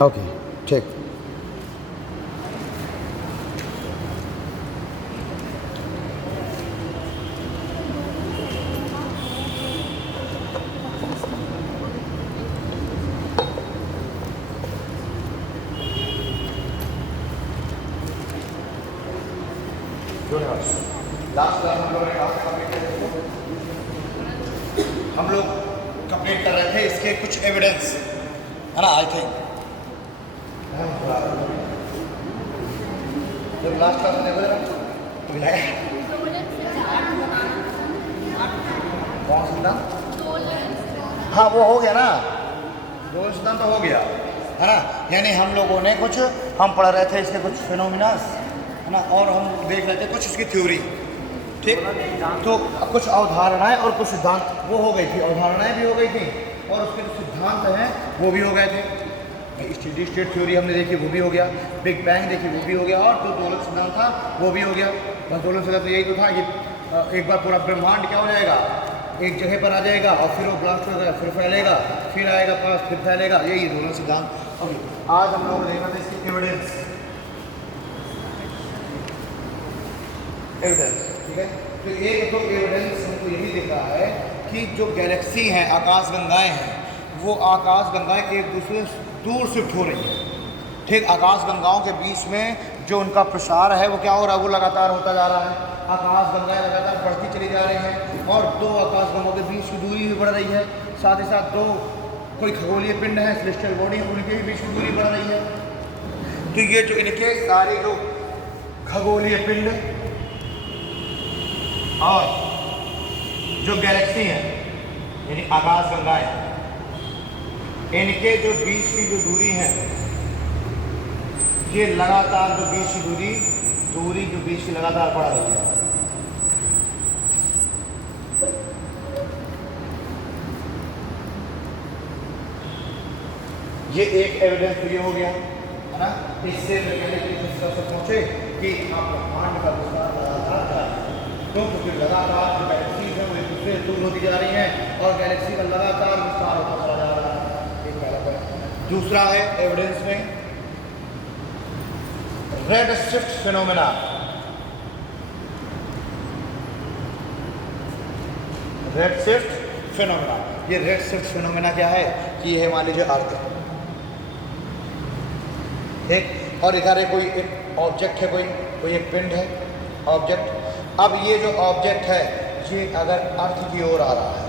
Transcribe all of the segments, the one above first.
Okay ठीक। Last class हम लोग कंप्लीट कर रहे थे इसके कुछ एविडेंस, है ना। आई थिंक जब लास्ट क्लास में मिलाया कौन सिद्धांत, हाँ वो हो गया ना, दो सिद्धांत तो हो गया, है ना। यानी हम लोगों ने कुछ हम पढ़ रहे थे इसके कुछ फिनोमिनास, है ना, और हम देख रहे थे कुछ उसकी थ्योरी, ठीक। तो कुछ अवधारणाएं और कुछ सिद्धांत वो हो गई थी, अवधारणाएं भी हो गई थी और उसके जो सिद्धांत हैं वो भी हो गए थे। स्टेडी स्टेट थ्योरी हमने देखी, वो भी हो गया। बिग बैंग देखी, वो भी हो गया। और जो दोलक सिद्धांत था वो भी हो गया। बस दोलक सिद्धांत तो यही तो था कि एक बार पूरा ब्रह्मांड क्या हो जाएगा, एक जगह पर आ जाएगा और फिर वो ब्लास्ट हो जाएगा, फिर फैलेगा, फिर आएगा पास, फिर फैलेगा, यही दोलक सिद्धांत। ओके, आज हम लोग देखना था इसकी एविडेंस, ठीक है। तो एक तो एविडेंस हमको यही दिख रहा है कि जो गैलेक्सी हैं, आकाशगंगाएं हैं, वो आकाशगंगाएं एक दूसरे से दूर शिफ्ट हो रही हैं, ठीक। आकाशगंगाओं के बीच में जो उनका प्रसार है वो क्या हो रहा है, वो लगातार होता जा रहा है। आकाशगंगाएं लगातार बढ़ती चली जा रही हैं और दो आकाशगंगाओं के बीच की दूरी भी बढ़ रही है। साथ ही साथ दो कोई खगोलीय पिंड है, सेलेस्टियल बॉडी, उनके भी बीच की दूरी बढ़ रही है। तो ये जो इनके सारे जो खगोलीय पिंड और जो गैलेक्सी है यानी आकाशगंगाएं, इनके जो बीच की जो दूरी है, ये लगातार जो बीच की दूरी जो बीच की लगातार बढ़ रही है। ये एक एविडेंस तो ये हो गया, है ना। इससे पहुंचे कि आप ब्रह्मांड का विस्तार लगातार, क्योंकि लगातार जो गैलेक्सीज हैं वो एक दूसरे से दूर होती जा रही हैं और गैलेक्सी का लगातार विस्तार होता चला जा रहा है। एक पहला पॉइंट। दूसरा है एविडेंस में red shift phenomena. Red shift phenomena, ये रेड शिफ्ट फिनोमेना क्या है कि ये मान लीजिए अर्थ, ठीक, और इधर है कोई एक ऑब्जेक्ट है, कोई एक पिंड है, ऑब्जेक्ट। अब ये जो ऑब्जेक्ट है ये अगर अर्थ की ओर आ रहा है,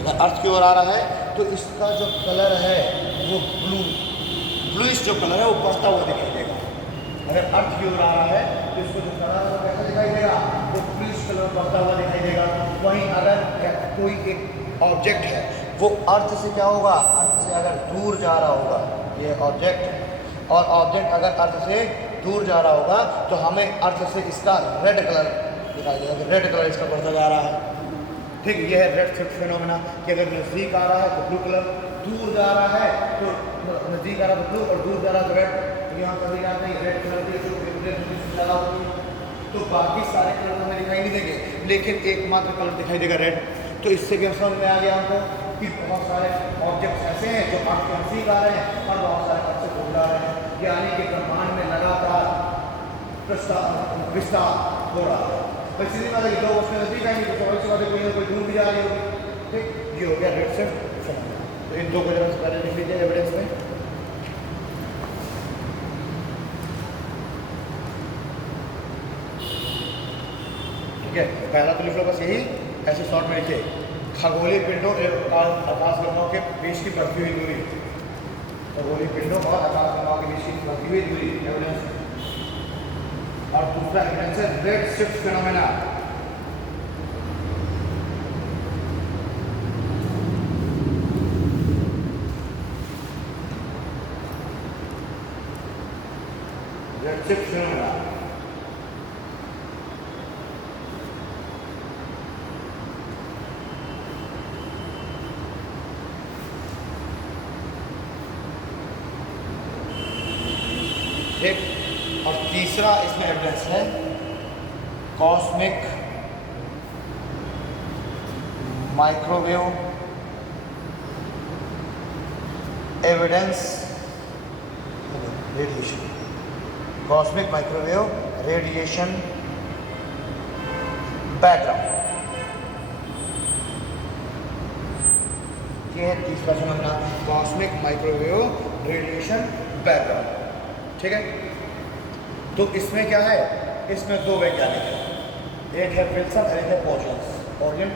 अगर अर्थ की ओर आ रहा है तो इसका जो कलर है वो ब्लूइश जो कलर है वो बढ़ता हुआ दिखाई देगा। अगर अर्थ की ओर आ रहा है तो इसको जो कलर है वो कैसा दिखाई देगा, वो ब्लूइश कलर बढ़ता हुआ दिखाई देगा। वहीं अगर कोई एक ऑब्जेक्ट है वो अर्थ से क्या होगा, अर्थ से अगर दूर जा रहा होगा ये ऑब्जेक्ट, और ऑब्जेक्ट अगर अर्थ से दूर जा रहा होगा तो हमें अर्थ से इसका रेड कलर दिखाई देगा, रेड कलर इसका बढ़ता जा रहा है, ठीक। ये है रेड शिफ्ट फिनोमेना कि अगर नज़दीक आ रहा है तो ब्लू कलर, दूर जा रहा है तो नज़दीक आ रहा है तो ब्लू और दूर जा रहा है तो रेड। तो यहाँ कभी जाते हैं रेड कलर की जो ज़्यादा होती है, तो बाकी सारे कलर हमें दिखाई नहीं देंगे, लेकिन एकमात्र कलर दिखाई देगा रेड। तो इससे भी हम समझ में आ गया हमको कि बहुत सारे ऑब्जेक्ट्स ऐसे हैं जो अर्थ के नज़दीक आ रहे हैं और बहुत सारे अर्थ से दूर आ रहे हैं, यानी कि ब्रह्मांड में लगातार विस्तार हो रहा है। तो सीधी बात है कि लोग उसमें नज़दीक आएंगे तो बहुत सी बातें कोई दूर भी जा रही होगी, ठीक। ये हो गया रेड शिफ्ट फिनोमेना। तो इन दो को जरा पहले लिख लीजिए एविडेंस में। ठीक है, पहला तो लिख लो बस यही, ऐसे शॉर्ट में लिखिए, खगोलीय पिंडों एवं आकाशगंगाओं के बीच की बढ़ती हुई दूरी, खगोलीय पिंडों और आकाशगंगाओं के बीच की बढ़ती हुई दूरी एविडेंस। और दूसरा एविडेंस है red shift phenomena. Red shift phenomena एक। और तीसरा इसमें एविडेंस है cosmic microwave evidence radiation, cosmic microwave radiation background. ये है तीसरा समझना, कॉस्मिक माइक्रोवेव रेडिएशन बैकग्राउंड। ठीक है, तो इसमें क्या है, इसमें दो वैज्ञानिक हैं, एक है विल्सन और एक है पोजियंस। ओरियन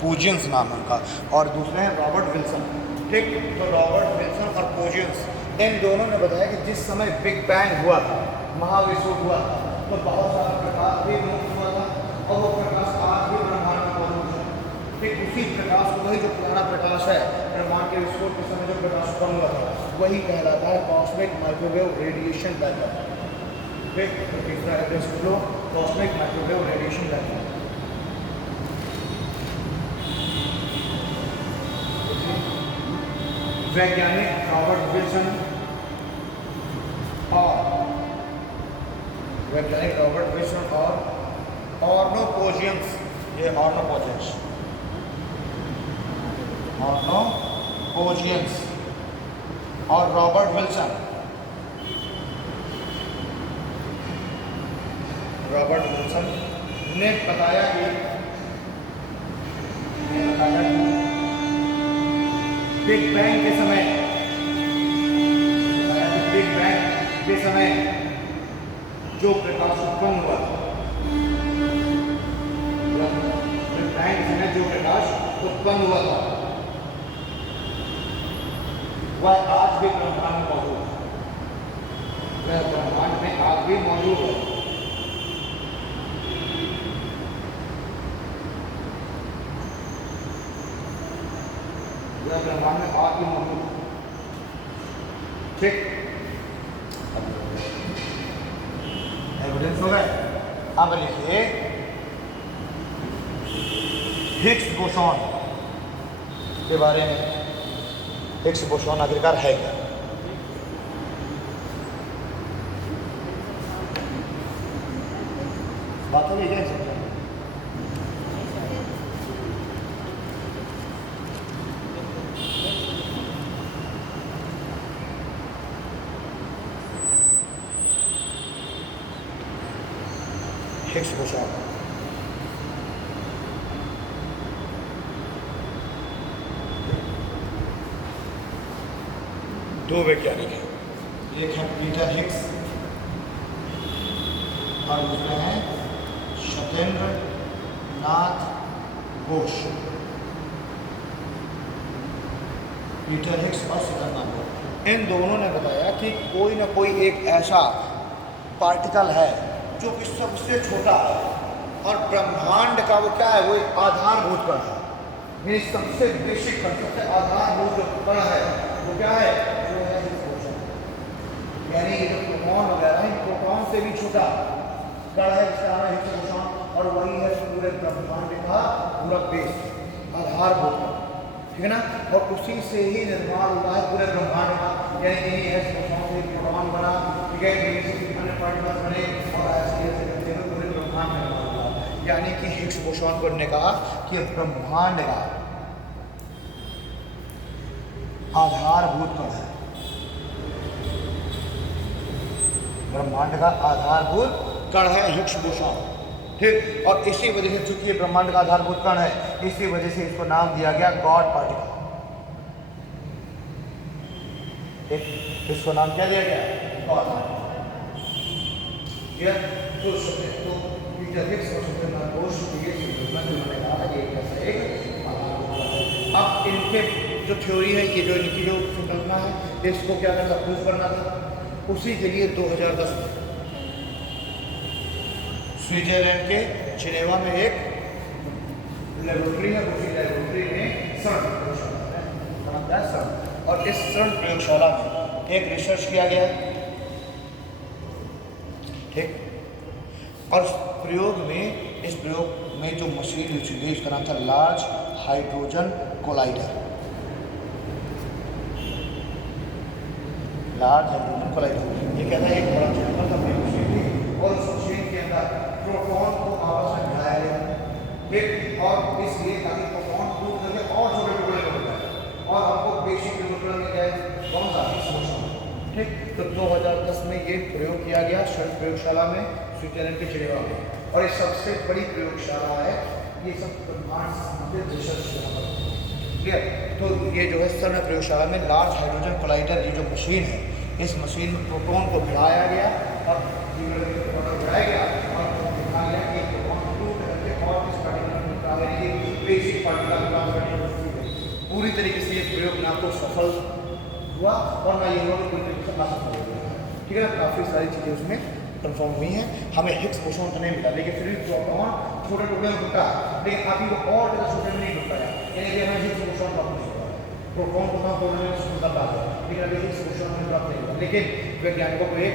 पोजियंस नाम है उनका, और दूसरे हैं रॉबर्ट विल्सन। ठीक, तो रॉबर्ट विल्सन और पोजियंस, इन दोनों ने बताया कि जिस समय बिग बैंग हुआ था, महाविस्फोट हुआ था, तो बहुत सारा प्रकाश भी मुक्त हुआ था और वो प्रकाश आज भी ब्रह्मांड में मौजूद है। ठीक, उसी प्रकाश को, वही जो पुराना प्रकाश है ब्रह्मांड के विस्फोट के समय जो प्रकाश उत्पन्न हुआ था, वही कहलाता है कॉस्मिक माइक्रोवेव रेडिएशन बैकग्राउंड। ठीक, तो तीसरा एड्रेस लो, कॉस्मिक माइक्रोवेव रेडिएशन बैकग्राउंड। वैज्ञानिक रॉबर्ट विल्सन और ऑर्नोपोजियंस, ये ऑर्नोपोजियंस और रॉबर्ट विल्सन ने बताया कि बिग बैंग के समय जो प्रकाश उत्पन्न हुआ, बिग बैंग के समय जो प्रकाश उत्पन्न हुआ था, वह आज भी ब्रह्मांड में मौजूद है। वह ब्रह्मांड में आज भी मौजूद है। वह ब्रह्मांड में आज भी मौजूद है। ठीक, एविडेंस हो गए। अब लिखिए हिग्स बोसॉन के बारे में। हिग्स बोसॉन आखिरकार है क्या? बात हो गई क्या? हिग्स बोसॉन दो वैज्ञानिक हैं, एक है पीटर हिग्स और दूसरे हैं सत्येंद्र नाथ बोस। पीटर हिग्स और सत्येंद्र नाथ बोस, इन दोनों ने बताया कि कोई ना कोई एक ऐसा पार्टिकल है जो कि सबसे छोटा है, और ब्रह्मांड का वो क्या है, वो एक आधारभूत कण है। ये सबसे बेसिक कण, सबसे आधारभूत जो कण है वो क्या है, वो है हिग्स बोसॉन। यानी ये जो प्रोटॉन वगैरह है, प्रोटॉन से भी छोटा कण है, इसका नाम है हिग्स बोसॉन, और वही है पूरे ब्रह्मांड का पूरा बेस, आधारभूत कण। ठीक है ना, और उसी से ही निर्माण हुआ है पूरे ब्रह्मांड का। यानी यही हिग्स बोसॉन से प्रोटॉन बना, ठीक है, अन्य पार्टिकल्स बने और ऐसे करते हुए पूरे ब्रह्मांड में निर्माण हुआ। यानी कि हिग्स बोसॉन को ने कहा कि ब्रह्मांड का आधारभूत कण है, ब्रह्मांड का आधारभूत कण है हिग्स बोसॉन। ठीक, और इसी वजह से चूंकि ये ब्रह्मांड का आधारभूत कण है, इसी वजह से इसको नाम दिया गया गॉड पार्टिकल। इसको नाम क्या दिया गया, गॉड पार्टिकल। तो पीटर हिग्स और सत्येंद्र नाथ बोस उन्होंने कहा कि ऐसा एक। अब इनके जो थ्योरी है, ये जो इनकी जो संकल्पना है, इसको क्या करना, प्रूफ करना था। उसी के लिए 2010 में स्विट्जरलैंड के जिनेवा में एक लेबोरेटरी है, उसी लेबोरेटरी में CERN और इस CERN प्रयोगशाला में एक रिसर्च किया गया। ठीक, और इस प्रयोग में जो मशीन यूज की गई उसका नाम था large hydrogen collider. Large hydrogen collider ये कहता है एक बड़ा चैम्बर था, मशीन थी, और उस मशीन के अंदर प्रोटॉन को आपस में मिलाया गया। ठीक, और इसलिए ताकि प्रोटॉन टूट करके और छोटे टुकड़े हो जाए और हमको बेसिक न्यूट्रॉन मिल जाए। कौन सा, हिग्स बोसॉन। ठीक। तो 2010 में ये प्रयोग किया गया शर्ट प्रयोगशाला में, स्विट्जरलैंड के जिनेवा में, और ये सबसे बड़ी प्रयोगशाला है। ये सब ब्रह्मांड से संबंधित रिसर्च, क्लियर। तो ये जो है CERN प्रयोगशाला में लार्ज हाइड्रोजन कोलाइडर, ये जो मशीन है, इस मशीन में प्रोटॉन को भिड़ाया गया, और भिड़ाया गया और दिखा गया कि प्रोटॉन टूट करके और इस पार्टिकल बेसिक पार्टिकल पूरी तरीके से ये प्रयोग ना तो सफल हुआ और ना ये हुआ कि पूरी तरीके से असफल हो गया, ठीक है ना। काफ़ी सारी चीज़ें उसमें कंफर्म हुई हैं। हमें हिग्स बोसॉन तो नहीं मिला, लेकिन फिर भी प्रोटॉन छोटे टुकड़े में टूटा, लेकिन अभी वो और ज़्यादा छोटे में नहीं टूटा है, यानी कि हमें हिग्स बोसॉन प्राप्त नहीं हुआ। प्रोटॉन को हम तोड़ने में सफलता प्राप्त है, लेकिन अभी हिग्स बोसॉन हमें प्राप्त नहीं हुआ। लेकिन वैज्ञानिकों को एक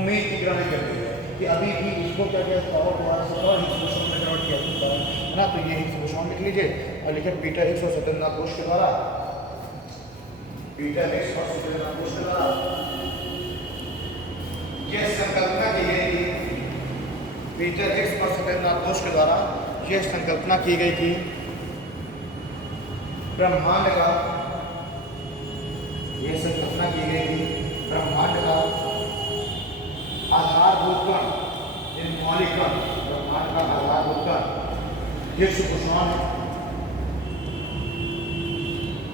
उम्मीद की ग्रहण कर दी है कि अभी भी इसको क्या किया पावर द्वारा से और हिग्स बोसॉन में कन्वर्ट किया जाता है ना। तो ये हिग्स बोसॉन लिख लीजिए, और लिखिए पीटर हिग्स और सत्येंद्रनाथ बोस के द्वारा, पीटर हिग्स और सत्येंद्रनाथ बोस के द्वारा यह संकल्पना की गई थी। पीटर हिग्स और सत्येंद्रनाथ बोस के द्वारा यह संकल्पना की गई थी ब्रह्मांड का, यह संकल्पना की गई थी ब्रह्मांड का आधारभूत कण, मौलिक कण, ब्रह्मांड का आधारभूत कण हिग्स बोसॉन है,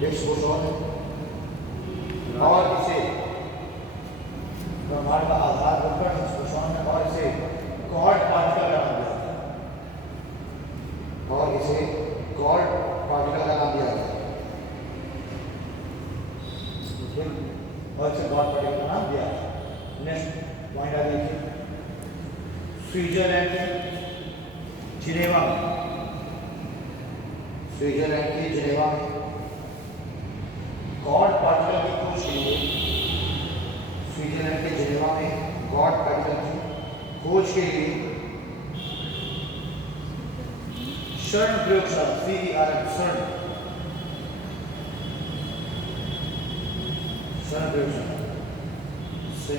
हिग्स बोसॉन है, और इसे ब्रह्मांड का आधारभूत कण हिग्स बोसॉन है, और इसे गॉड पार्टिकल का नाम दिया गया, और इसे गॉड पार्टिकल का नाम दिया गया, और इसे गॉड पार्टिकल का नाम दिया गया। नेक्स्ट पॉइंट आ देखिए, स्विट्जरलैंड के जिनेवा में, स्विट्जरलैंड के जिनेवा में गॉड पार्टिकल की खोज के लिए, स्विट्जरलैंड के जिनेवा में गॉड पार्टिकल की खोज के लिए CERN प्रयोगशाला, CERN प्रयोगशाला से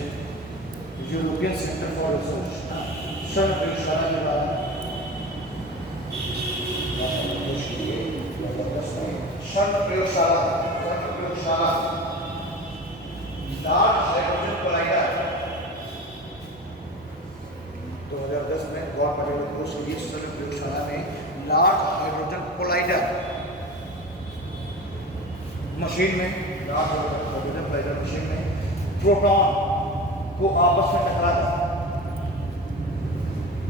European centre for research CERN प्रयोगशाला के द्वारा CERN प्रयोगशाला लार्ज हाइड्रोजन कोलाइडर 2010 में गॉड पार्टिकल खोज के लिए CERN प्रयोगशाला में लार्ज हाइड्रोजन कोलाइडर मशीन में, लार्ज हाइड्रोजन कोलाइडर मशीन में प्रोटॉन को आपस में टकराता,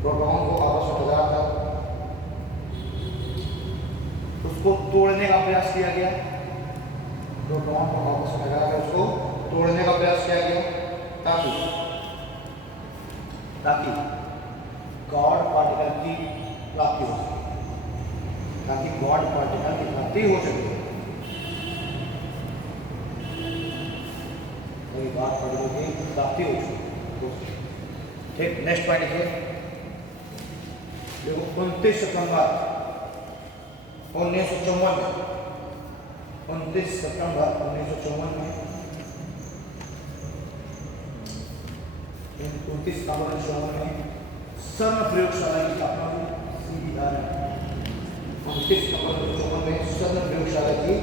प्रोटॉन को आपस में टकराता उसको तोड़ने का प्रयास किया गया, प्रोटॉन को आपस में टकराकर उसको तोड़ने का प्रयास किया गया, ताकि गॉड पार्टिकल की प्राप्ति हो सके, ताकि गॉड पार्टिकल की प्राप्ति हो सके। गॉड पार्टिकल की प्राप्ति हो सके, ठीक। नेक्स्ट पॉइंट देखिए, देखो 29 सितंबर 1954 में, 29 सितंबर 1954 में, 29 सितंबर 1954 में CERN प्रयोगशाला की स्थापना हुई, 29 सितंबर 1954 में CERN प्रयोगशाला की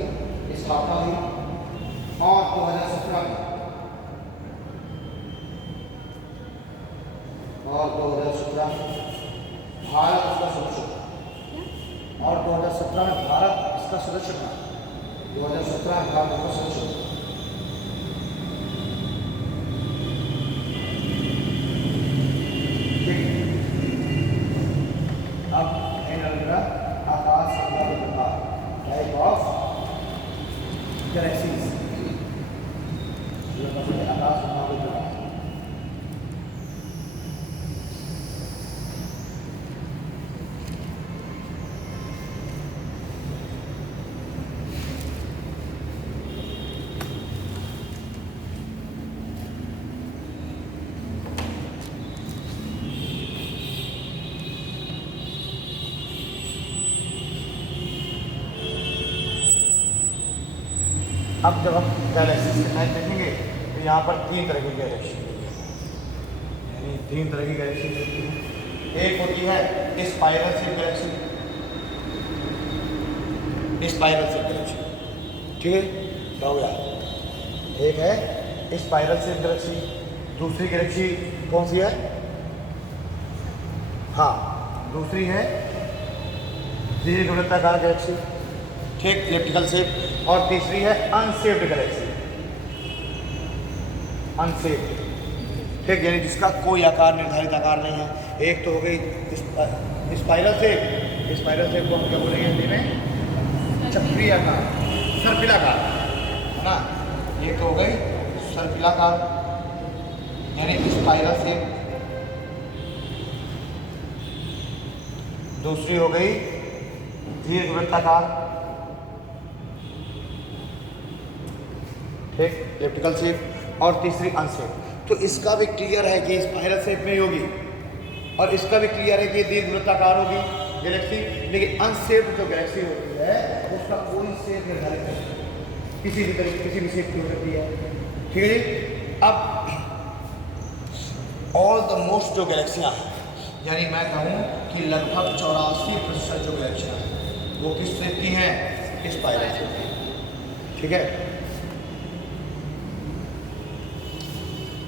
स्थापना हुई, और 2017 में, और 2017 में भारत इसका सदस्य, और 2017 में भारत इसका सदस्य था, 2017 में भारत इसका सदस्य। अब आकाश टाइप ऑफ गैलेक्सीज, आकाश अब जब हम गैलेक्सीज के टाइप देखेंगे तो यहाँ पर 3 तरह की गैलेक्सी, यानी 3 तरह की गैलेक्सी होती है। एक होती है spiral shape Galaxy, spiral shape Galaxy, ठीक है, तो हो गया। एक है स्पाइरल शेप गैलेक्सी। दूसरी गैलेक्सी कौन सी है? हाँ, दूसरी है दीर्घवृत्ताकार गैलेक्सी, ठीक, इलिप्टिकल शेप। और तीसरी है अनशेप्ड गैलेक्सी, अनशेप्ड, ठीक, यानी जिसका कोई आकार, निर्धारित आकार नहीं है। एक तो हो गई स्पाइरल शेप, स्पाइरल शेप को हम क्या बोलेंगे हिंदी में? चक्रीय आकार, सर्पिलाकार, है ना। एक तो हो गई सर्पिलाकार यानी स्पाइरल शेप, दूसरी हो गई दीर्घवृत्ताकार, ठीक, इलिप्टिकल शेप, और तीसरी अनशेप। तो इसका भी क्लियर है कि स्पाइरल शेप में होगी, और इसका भी क्लियर है कि दीर्घवृत्ताकार होगी गैलेक्सी। लेकिन अनशेप्ड जो गैलेक्सी होती है उसका कोई शेप निर्धारित नहीं है, किसी भी तरीके, किसी भी शेप की हो सकती है, ठीक है जी। अब ऑल द मोस्ट जो गैलेक्सियाँ हैं, यानी मैं कहूँ कि लगभग 84% जो गैलेक्सियाँ हैं वो किस शेप की हैं? स्पाइरल शेप की, ठीक है।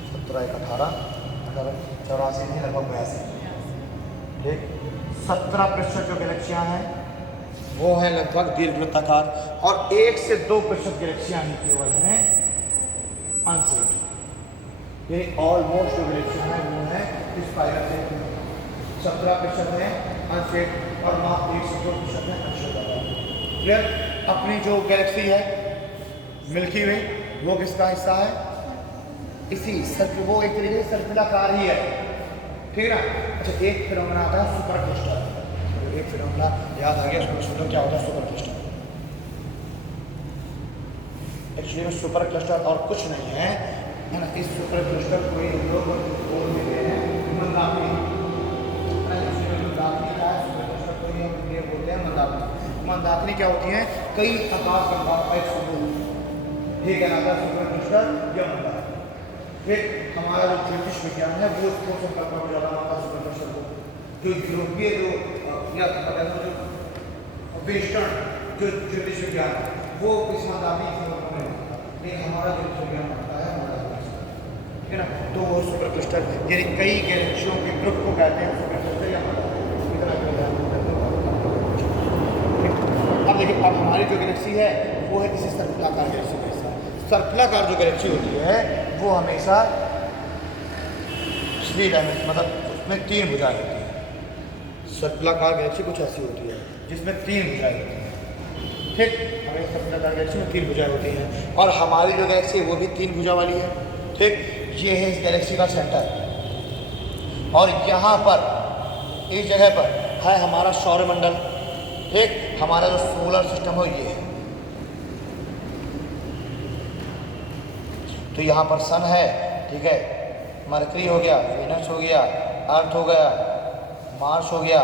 17 1 18 84 नहीं, लगभग 82, ठीक। 17% जो गैलेक्सियाँ हैं वो हैं लगभग दीर्घवृत्ताकार, और 1 से 2% गैलेक्सियाँ ही केवल हैं अनशेप्ड। ये ऑलमोस्ट जो गैलेक्सियाँ हैं वो है स्पाइरल शेप में, 17% है अनशेप्ड, और मात्र 1 से 2% है अनशेप्ड। क्लियर? अपनी जो गैलेक्सी है मिल्की वे, वो किसका हिस्सा है? इसी सर्कल, वो एक तरीके से सर्पिलाकार ही है, ठीक है ना। अच्छा, एक फिनोमेना आता है सुपर क्लस्टर, तो एक फिनोमेना याद आ गया, उसको सुनो क्या होता है सुपर क्लस्टर। एक्चुअली में सुपर क्लस्टर और कुछ नहीं है ना। इस सुपर क्लस्टर को ही हम लोग बोल देते हैं मंदाकिनी, बोलते हैं मंदाकिनी। मंदाकिनी क्या होती है? कई आकार प्रकार का एक समूह, ये कहलाता है सुपर क्लस्टर या मंदाकिनी। फिर हमारा जो ज्योतिष विज्ञान है वो इसको संकल्प में ज़्यादा मानता है सुपर क्लस्टर को। जो यूरोपीय जो या जो वेस्टर्न जो ज्योतिष विज्ञान है वो इस मंदाकिनी के संकल्प में मानता है, लेकिन हमारा ज्योतिष विज्ञान मानता है मंदाकिनी, ठीक है ना। तो वो सुपर क्लस्टर यानी कई गैलेक्सियों के ग्रुप को कहते हैं सुपर क्लस्टर या मंदाकिनी। इतना अब देखिए, अब हमारी जो गैलेक्सी है वो है किसी सर्पिलाकार गैलेक्सी का हिस्सा। सर्पिलाकार जो गैलेक्सी होती है वो हमेशा 3 डायमेंशन, मतलब उसमें 3 भुजाएं होती हैं। सर्पिलाकार गैलेक्सी कुछ ऐसी होती है जिसमें 3 भुजाएं होती हैं, ठीक। हमें सर्पिलाकार गैलेक्सी में 3 भुजाएं होती हैं, और हमारी जो गैलेक्सी है वो भी 3 भुजा वाली है, ठीक। ये है इस गैलेक्सी का सेंटर, और यहाँ पर इस जगह पर है हमारा सौरमंडल, ठीक। हमारा जो सोलर सिस्टम है ये है, तो यहाँ पर सन है, ठीक है, मरकरी हो गया, वेनस हो गया, अर्थ हो गया, मार्स हो गया,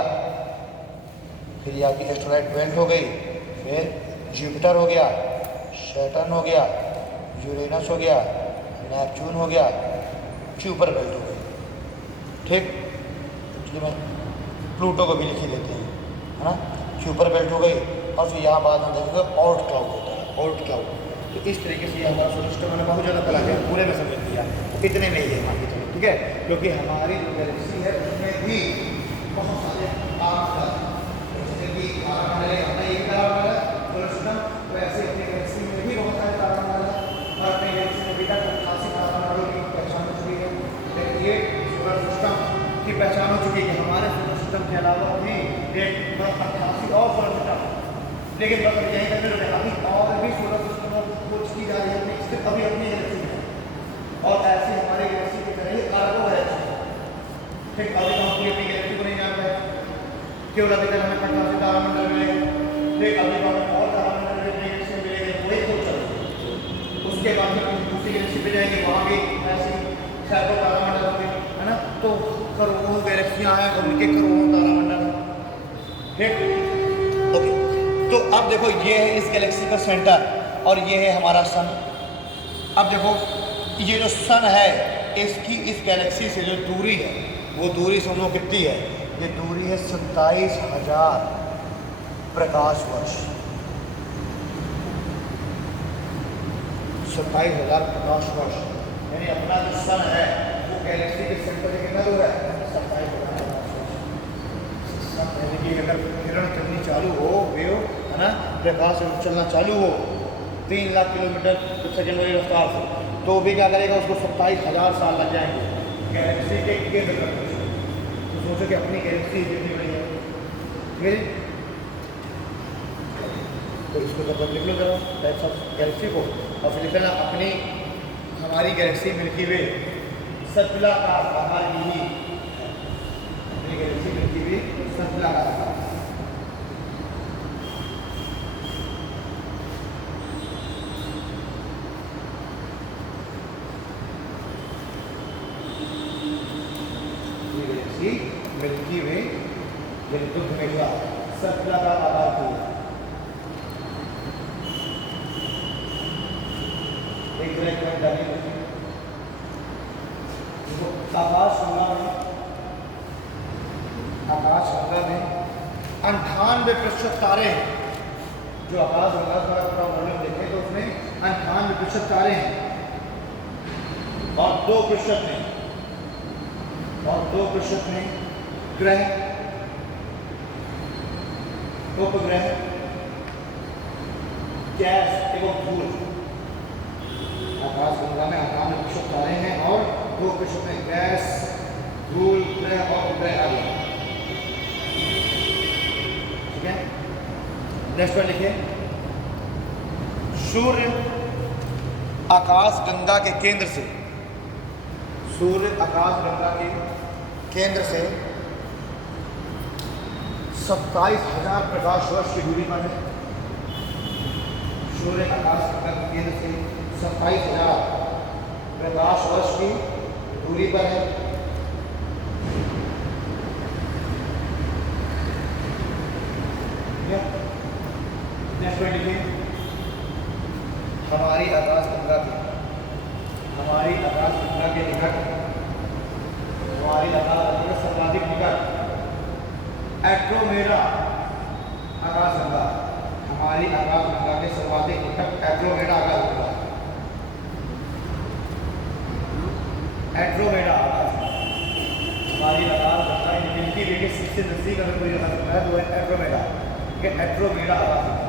फिर यहाँ की एस्ट्रॉयड बेल्ट हो गई, फिर जुपिटर हो गया, सैटर्न हो गया, यूरेनस हो गया, नेपच्यून हो गया, क्यूपर बेल्ट हो गई, ठीक। इसलिए मैं प्लूटो को भी लिख ही लेते हैं, है ना। क्यूपर बेल्ट हो गई, और फिर यहाँ बाद में देखेंगे ऑर्ट क्लाउड होता है, ऑर्ट क्लाउड। तो इस तरीके से हमारा सोलर सिस्टम मैंने बहुत ज़्यादा कला किया, पूरे में समझ लिया, इतने में ही है मान के चलो, ठीक है। क्योंकि हमारी जो गैलेक्सी है उसमें भी बहुत सारे तारामंडल, जैसे कि तारामंडल अपना एक तारामंडल है सोलर सिस्टम, वैसे अपनी गैलेक्सी में भी बहुत सारे तारामंडल है, और अपनी गैलेक्सी में अभी तक 88 तारामंडलों की पहचान हो चुकी है। लेकिन ये सोलर सिस्टम की पहचान हो चुकी है, हमारे सोलर सिस्टम के अलावा भी एक 88 और सोलर सिस्टम, लेकिन बस यहीं तक नहीं, अभी और भी सोलर सिस्टम खोज की जा रही है, सिर्फ अभी अपनी गैलेक्सी में, और ऐसे हमारे गैलेक्सी की तरह ही अरबों गैलेक्सी, ठीक। अभी तो हम अपनी गैलेक्सी को नहीं जानते, केवल अभी तक हमें 88 तारामंडल मिले, ठीक। अभी तो हमें और तारामंडल अपनी गैलेक्सी में मिलेंगे, वही खोज चल, उसके बाद में दूसरी गैलेक्सी पे जाएंगे, वहाँ भी ऐसी सैकड़ों तारामंडल होंगे, है ना। तो करोड़ों गैलेक्सियाँ हैं, उनके करोड़ों तारामंडल, ठीक। ओके, तो अब देखो ये है इस गैलेक्सी का सेंटर, और ये है हमारा सन। अब देखो ये जो सन है इसकी इस गैलेक्सी से जो दूरी है वो दूरी समझो कितनी है? ये दूरी है 27,000 प्रकाश वर्ष, 27,000 प्रकाश वर्ष। यानी अपना जो सन है वो गैलेक्सी के सेंटर से कितना दूर है, 27,000। यानी कि अगर किरण चलनी चालू हो, वेव है ना, प्रकाश चलना चालू हो 3 लाख किलोमीटर सेकेंड वाली रफ्तार से, तो भी क्या करेगा, उसको 27,000 साल लग जाएंगे गैलेक्सी के केंद्र तक। तो सोचो कि अपनी गैलेक्सी कितनी बड़ी है, ठीक है। तो इसको जब लिख लो जरा टाइप्स ऑफ गैलेक्सी को, और फिर लिख लेना अपनी हमारी गैलेक्सी मिल्की वे सर्पिलाकार आकार की ही, अपनी गैलेक्सी मिल्की वे सर्पिलाकार आकार। मिल्की वे दुग्ध मेघला सर्पिलाकार आकार की एक ब्रेक में डाली होती है। आकाश गंगा में 98% तारे हैं। जो आकाश गंगा का पूरा वर्णन देखें तो उसमें 98% तारे हैं और 2% में ग्रह, उपग्रह, गैस एवं धूल। आकाश गंगा में 98% तारे हैं और 2% में गैस, धूल, ग्रह और उपग्रह आदि। ठीक है, नेक्स्ट पर लिखिए, सूर्य आकाश गंगा के केंद्र से, सूर्य आकाश गंगा के केंद्र से 27,000 प्रकाश वर्ष की दूरी पर है। सूर्य आकाश गंगा के केंद्र से 27,000 प्रकाश वर्ष की दूरी पर है। नेक्स्ट पॉइंट लिखिए, हमारी आकाश गंगा के निकट, हमारी आकाश गंगा के सर्वाधिक निकट एंड्रोमेडा आकाश गंगा, हमारी आकाश गंगा के सर्वाधिक निकट एंड्रोमेडा आकाश गंगा, एंड्रोमेडा आकाश गंगा, हमारी आकाश गंगा मिल्की वे के सबसे नजदीक अगर कोई आकाश गंगा है तो है एंड्रोमेडा, एंड्रोमेडा आकाश गंगा।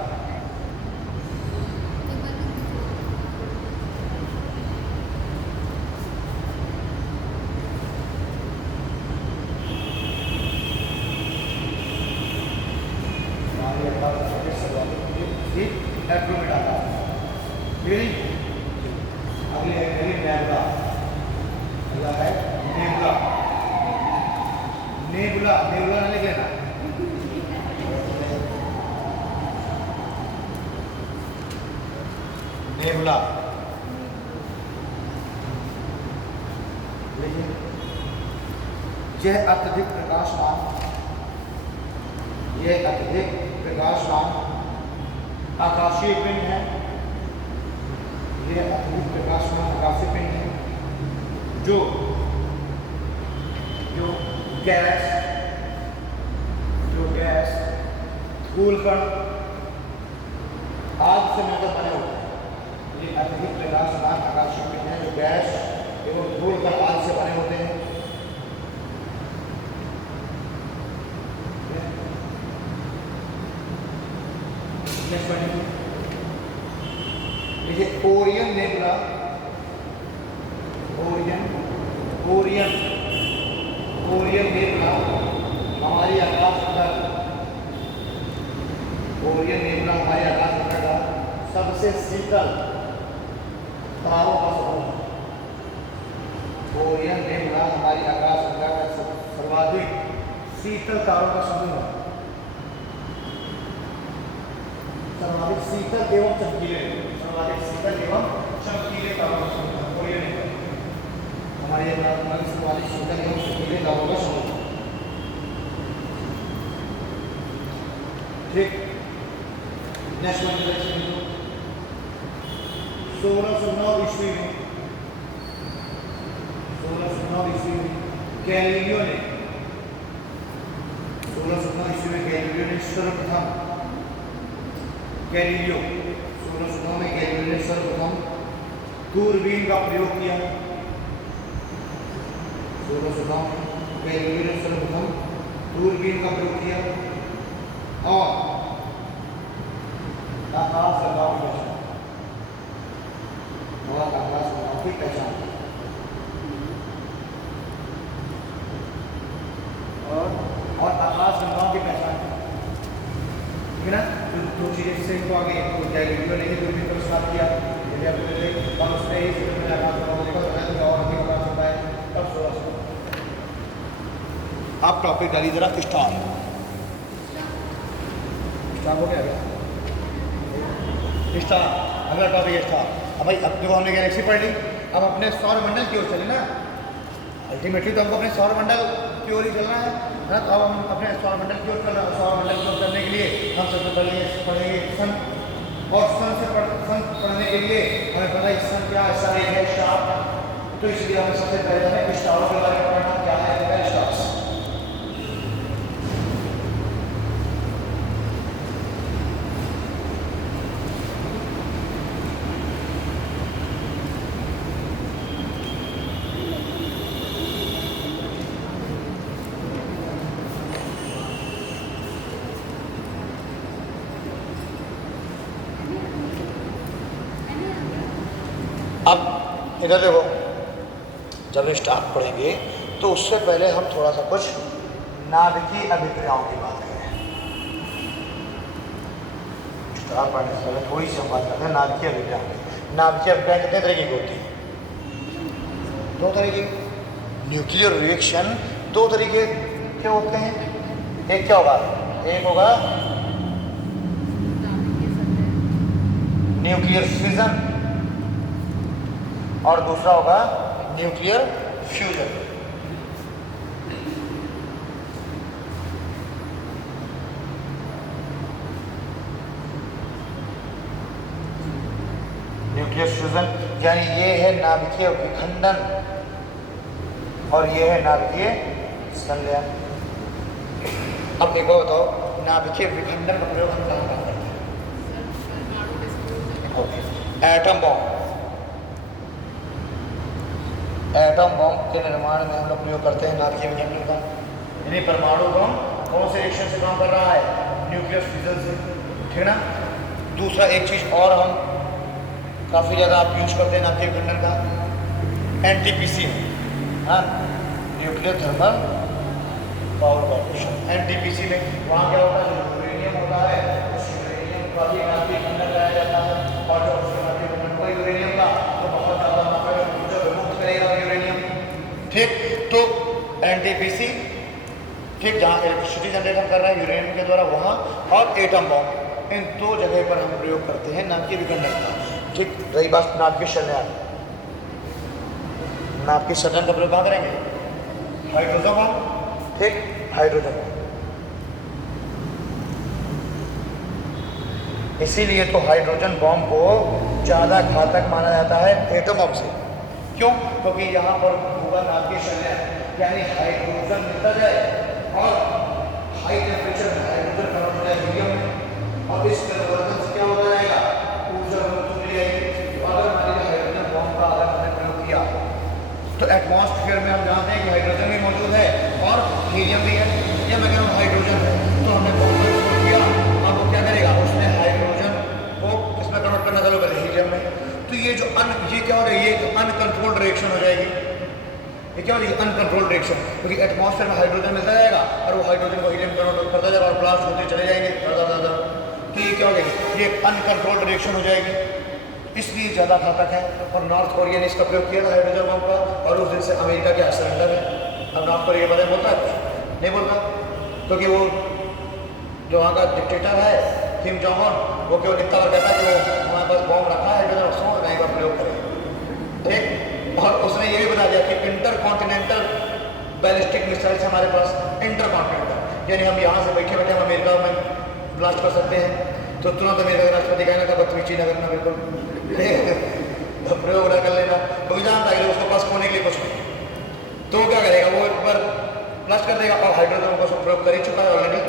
एंड्रोमेडा का अगले है नेबुला, अगला है नेबुला। नेबुला नेबुला ना लिख लेना, नेबुला। यह अत्यधिक प्रकाशमान, यह अत्यधिक प्रकाशमान आकाशीय पिंड है, यह अत्यधिक प्रकाशमान आकाशीय पिंड है जो गैस, धूल कण आदि से मिलकर बने होते हैं। ये अत्यधिक प्रकाशमान आकाशीय पिंड है जो गैस एवं धूल कण आदि से बने होते हैं। देखिए ओरियन नेबुला, ओरियन नेबुला हमारी आकाश गंगा, ओरियन नेबुला हमारी आकाश गंगा का सबसे शीतल तारों का समूह। ओरियन नेबुला हमारी आकाश गंगा का सर्वाधिक शीतल तारों का समूह है, सर्वाधिक शीतल एवं चमकीले, सर्वाधिक शीतल एवं चमकीले तारों का समूह ओरियन नेबुला, हमारी सर्वाधिक शीतल एवं चमकीले तारों का समूह। ठीक, नेक्स्ट वन 1609 ईस्वी में, 1609 ईस्वी में गैलीलियो ने, 1609 ईस्वी में गैलीलियो ने सर्वप्रथम, गैलीलियो 1609 में गैलीलियो ने सर्वप्रथम दूरबीन का प्रयोग किया। दोनों सुनाओ सर्वप्रथम दूरबीन का प्रयोग किया और आकाश गंगाओं की पहचान और आकाश गंगाओं की पहचान और आकाश गंगाओं की पहचान, ठीक है ना। दो चीजें से इनको आगे वीडियो नहीं दूरबीन को स्टार्ट किया और उसने ही आकाश गंगाओं को देखा और आगे पता चलता है। अब आप टॉपिक डालिए जरा स्टार हो गया स्टार, अगला टॉपिक स्टार। अब भाई अब देखो हमने गैलेक्सी पढ़ ली, अब अपने सौरमंडल की ओर चले ना। अल्टीमेटली तो हमको अपने सौरमंडल की ओर ही चलना है ना। तो अब हम अपने सौरमंडल की ओर चल रहे हैं। सौरमंडल की ओर चलने के लिए हम सबसे पहले पढ़ेंगे सन, और सन पढ़ने के लिए हमें पता है सन क्या है, सन एक है स्टार। तो इसलिए हमें सबसे पहले हमें स्टारों के बारे में पढ़ना क्या है स्टार्स। अब इधर देखो, जब स्टार पढ़ेंगे तो उससे पहले हम थोड़ा सा कुछ नाभिकीय अभिक्रियाओं की बात करें। स्टार पढ़ने से पहले थोड़ी सी हम बात करते हैं नाभिकीय अभिक्रियाओं की। नाभिकीय अभिक्रिया कितने तरीके की होती है? दो तरीके। न्यूक्लियर रिएक्शन दो तरीके के होते हैं। एक क्या होगा? एक होगा न्यूक्लियर फिजन और दूसरा होगा न्यूक्लियर फ्यूजन। न्यूक्लियर फ्यूजन यानी ये है नाभिकीय विखंडन और ये है नाभिकीय संलयन। अब एक बार बताओ, नाभिकीय विखंडन का प्रयोग हम कहाँ करते हैं? Atom bomb. एटम बॉम्ब के निर्माण में हम लोग प्रयोग करते हैं नाभिकीय विखंडन का। यानी परमाणु बम कौन से रिएक्शन से काम कर रहा है? न्यूक्लियर फ्यूजन से, ठीक ना। दूसरा एक चीज और हम काफी ज्यादा आप यूज करते हैं नाभिकीय विखंडन का, एनटीपीसी में, हाँ, nuclear thermal power corporation. NTPC में वहाँ क्या होता है? जो यूरेनियम होता है उस यूरेनियम का भी नाभिकीय विखंडन कराया जाता है और जो नाभिकीय विखंडन को यूरेनियम का तो बहुत ज्यादा मात्रा में ऊर्जा विमुक्त करेगा यूरेनियम, ठीक। तो एनटीपीसी, ठीक, जहाँ इलेक्ट्रिसिटी जनरेट हम कर रहे हैं यूरेनियम के द्वारा वहाँ, और एटम बॉम्ब, इन दो जगह पर हम प्रयोग करते हैं नाभिकीय विखंडन का, ठीक। रही बात नाभिकीय संलयन। नाभिकीय संलयन का प्रयोग कहाँ करेंगे? हाइड्रोजन बॉम्ब, ठीक, हाइड्रोजन बॉम्ब। इसीलिए तो हाइड्रोजन बॉम्ब को ज़्यादा घातक माना जाता है एटम बॉम्ब से। क्यों? क्योंकि यहाँ पर होगा नाभिकीय संलयन, यानी हाइड्रोजन मिलता जाए और हाई टेम्परेचर में हाइड्रोजन कन्वर्ट हो जाए हीलियम में, और इस परिवर्तन से क्या होता जाएगा? ऊर्जा मिल जाएगी। तो अगर मान लीजिए हाइड्रोजन बॉम्ब का अगर हमने प्रयोग किया तो एटमॉस्फेयर में हम जानते हैं कि हाइड्रोजन भी मौजूद है और हीलियम भी है, या मैं कह रहा हूँ हाइड्रोजन है। तो हमने बॉम्ब का प्रयोग किया, अब वो क्या करेगा? उसने हाइड्रोजन को किसमें कन्वर्ट करना चालू करेगा? हीलियम में। तो ये जो ये क्या हो रहा है? ये अनकंट्रोल्ड रिएक्शन हो जाएगी। ये क्या हो रही है? अनकंट्रोल्ड रिएक्शन, क्योंकि एटमॉस्फेयर में हाइड्रोजन मिलता जाएगा और वो हाइड्रोजन को हीलियम कन्वर्ट करता जाएगा और ब्लास्ट होते चले जाएंगे ज़्यादा। तो ये क्या हो गया? ये अनकंट्रोल्ड रिएक्शन हो जाएगी, इसलिए ज़्यादा घातक है। और नॉर्थ कोरिया ने इसका प्रयोग किया था हाइड्रोजन बम का, और उस दिन से अमेरिका के सरेंडर है। अब नॉर्थ कोरिया के बारे में बोलता है? नहीं बोलता, क्योंकि वो जो वहाँ का डिक्टेटर है किम जोंग उन, वो केवल इतना कर कहता है कि वो हमारे पास बॉम्ब रखा है हाइड्रोजन, उसको नहीं का प्रयोग करें, ठीक। और उसने ये भी बता दिया कि इंटर कॉन्टिनेंटल बैलिस्टिक मिसाइल्स हमारे पास, इंटर कॉन्टिनेंटल, यानी हम यहाँ से बैठे बैठे हम अमेरिका में ब्लास्ट कर सकते हैं। तो तुरंत अमेरिका के राष्ट्रपति कहना था बदतमीजी न करना, बिल्कुल प्रयोग न कर लेना, तो भी जानता है कि उसको पास खोने के लिए कुछ नहीं। तो क्या करेगा? वो एक बार ब्लास्ट कर देगा, और हाइड्रोजन का प्रयोग कर ही चुका है ऑलरेडी,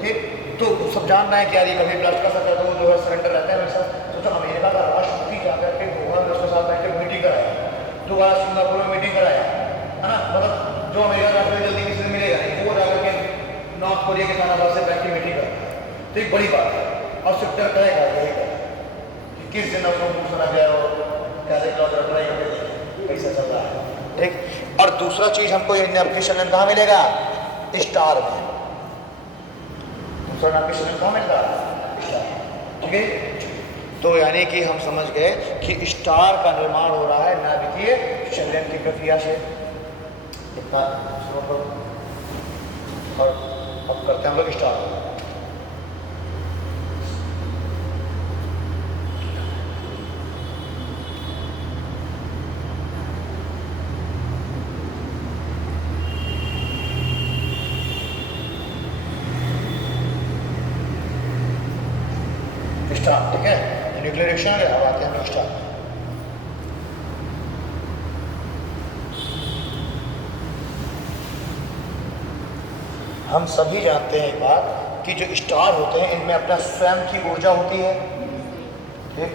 ठीक। तो सब जान रहे हैं कि यार ये कभी ब्लास्ट कर सकता है, तो वो जो है सरेंडर रहता है हमेशा। तो जो अमेरिका का राष्ट्रपति जाकर के गोवा में उसके साथ बैठ के मीटिंग कराया, दोबारा सिंगापुर में मीटिंग कराया, है ना, मतलब तो एक बड़ी बात है। और स्विफ्टर करेगा यही कि किस दिन उसको मुंह सुना गया हो, कैसे क्लाउड ट्राई करके देखें कैसा चल रहा है, ठीक। और दूसरा चीज हमको ये नेविगेशन लेंस कहाँ मिलेगा? स्टार में। दूसरा नेविगेशन कहाँ मिलता है? स्टार, ठीक है। तो यानी कि हम समझ गए कि स्टार का निर्माण हो रहा है नाभिकीय संलयन की प्रक्रिया से। इतना और अब करते हैं हम लोग स्टार। स्टार, ठीक है, न्यूक्लियर रिएक्शन है। अब आते हैं हम लोग स्टार। हम सभी जानते हैं एक बात कि जो स्टार होते हैं इनमें अपना स्वयं की ऊर्जा होती है, ठीक,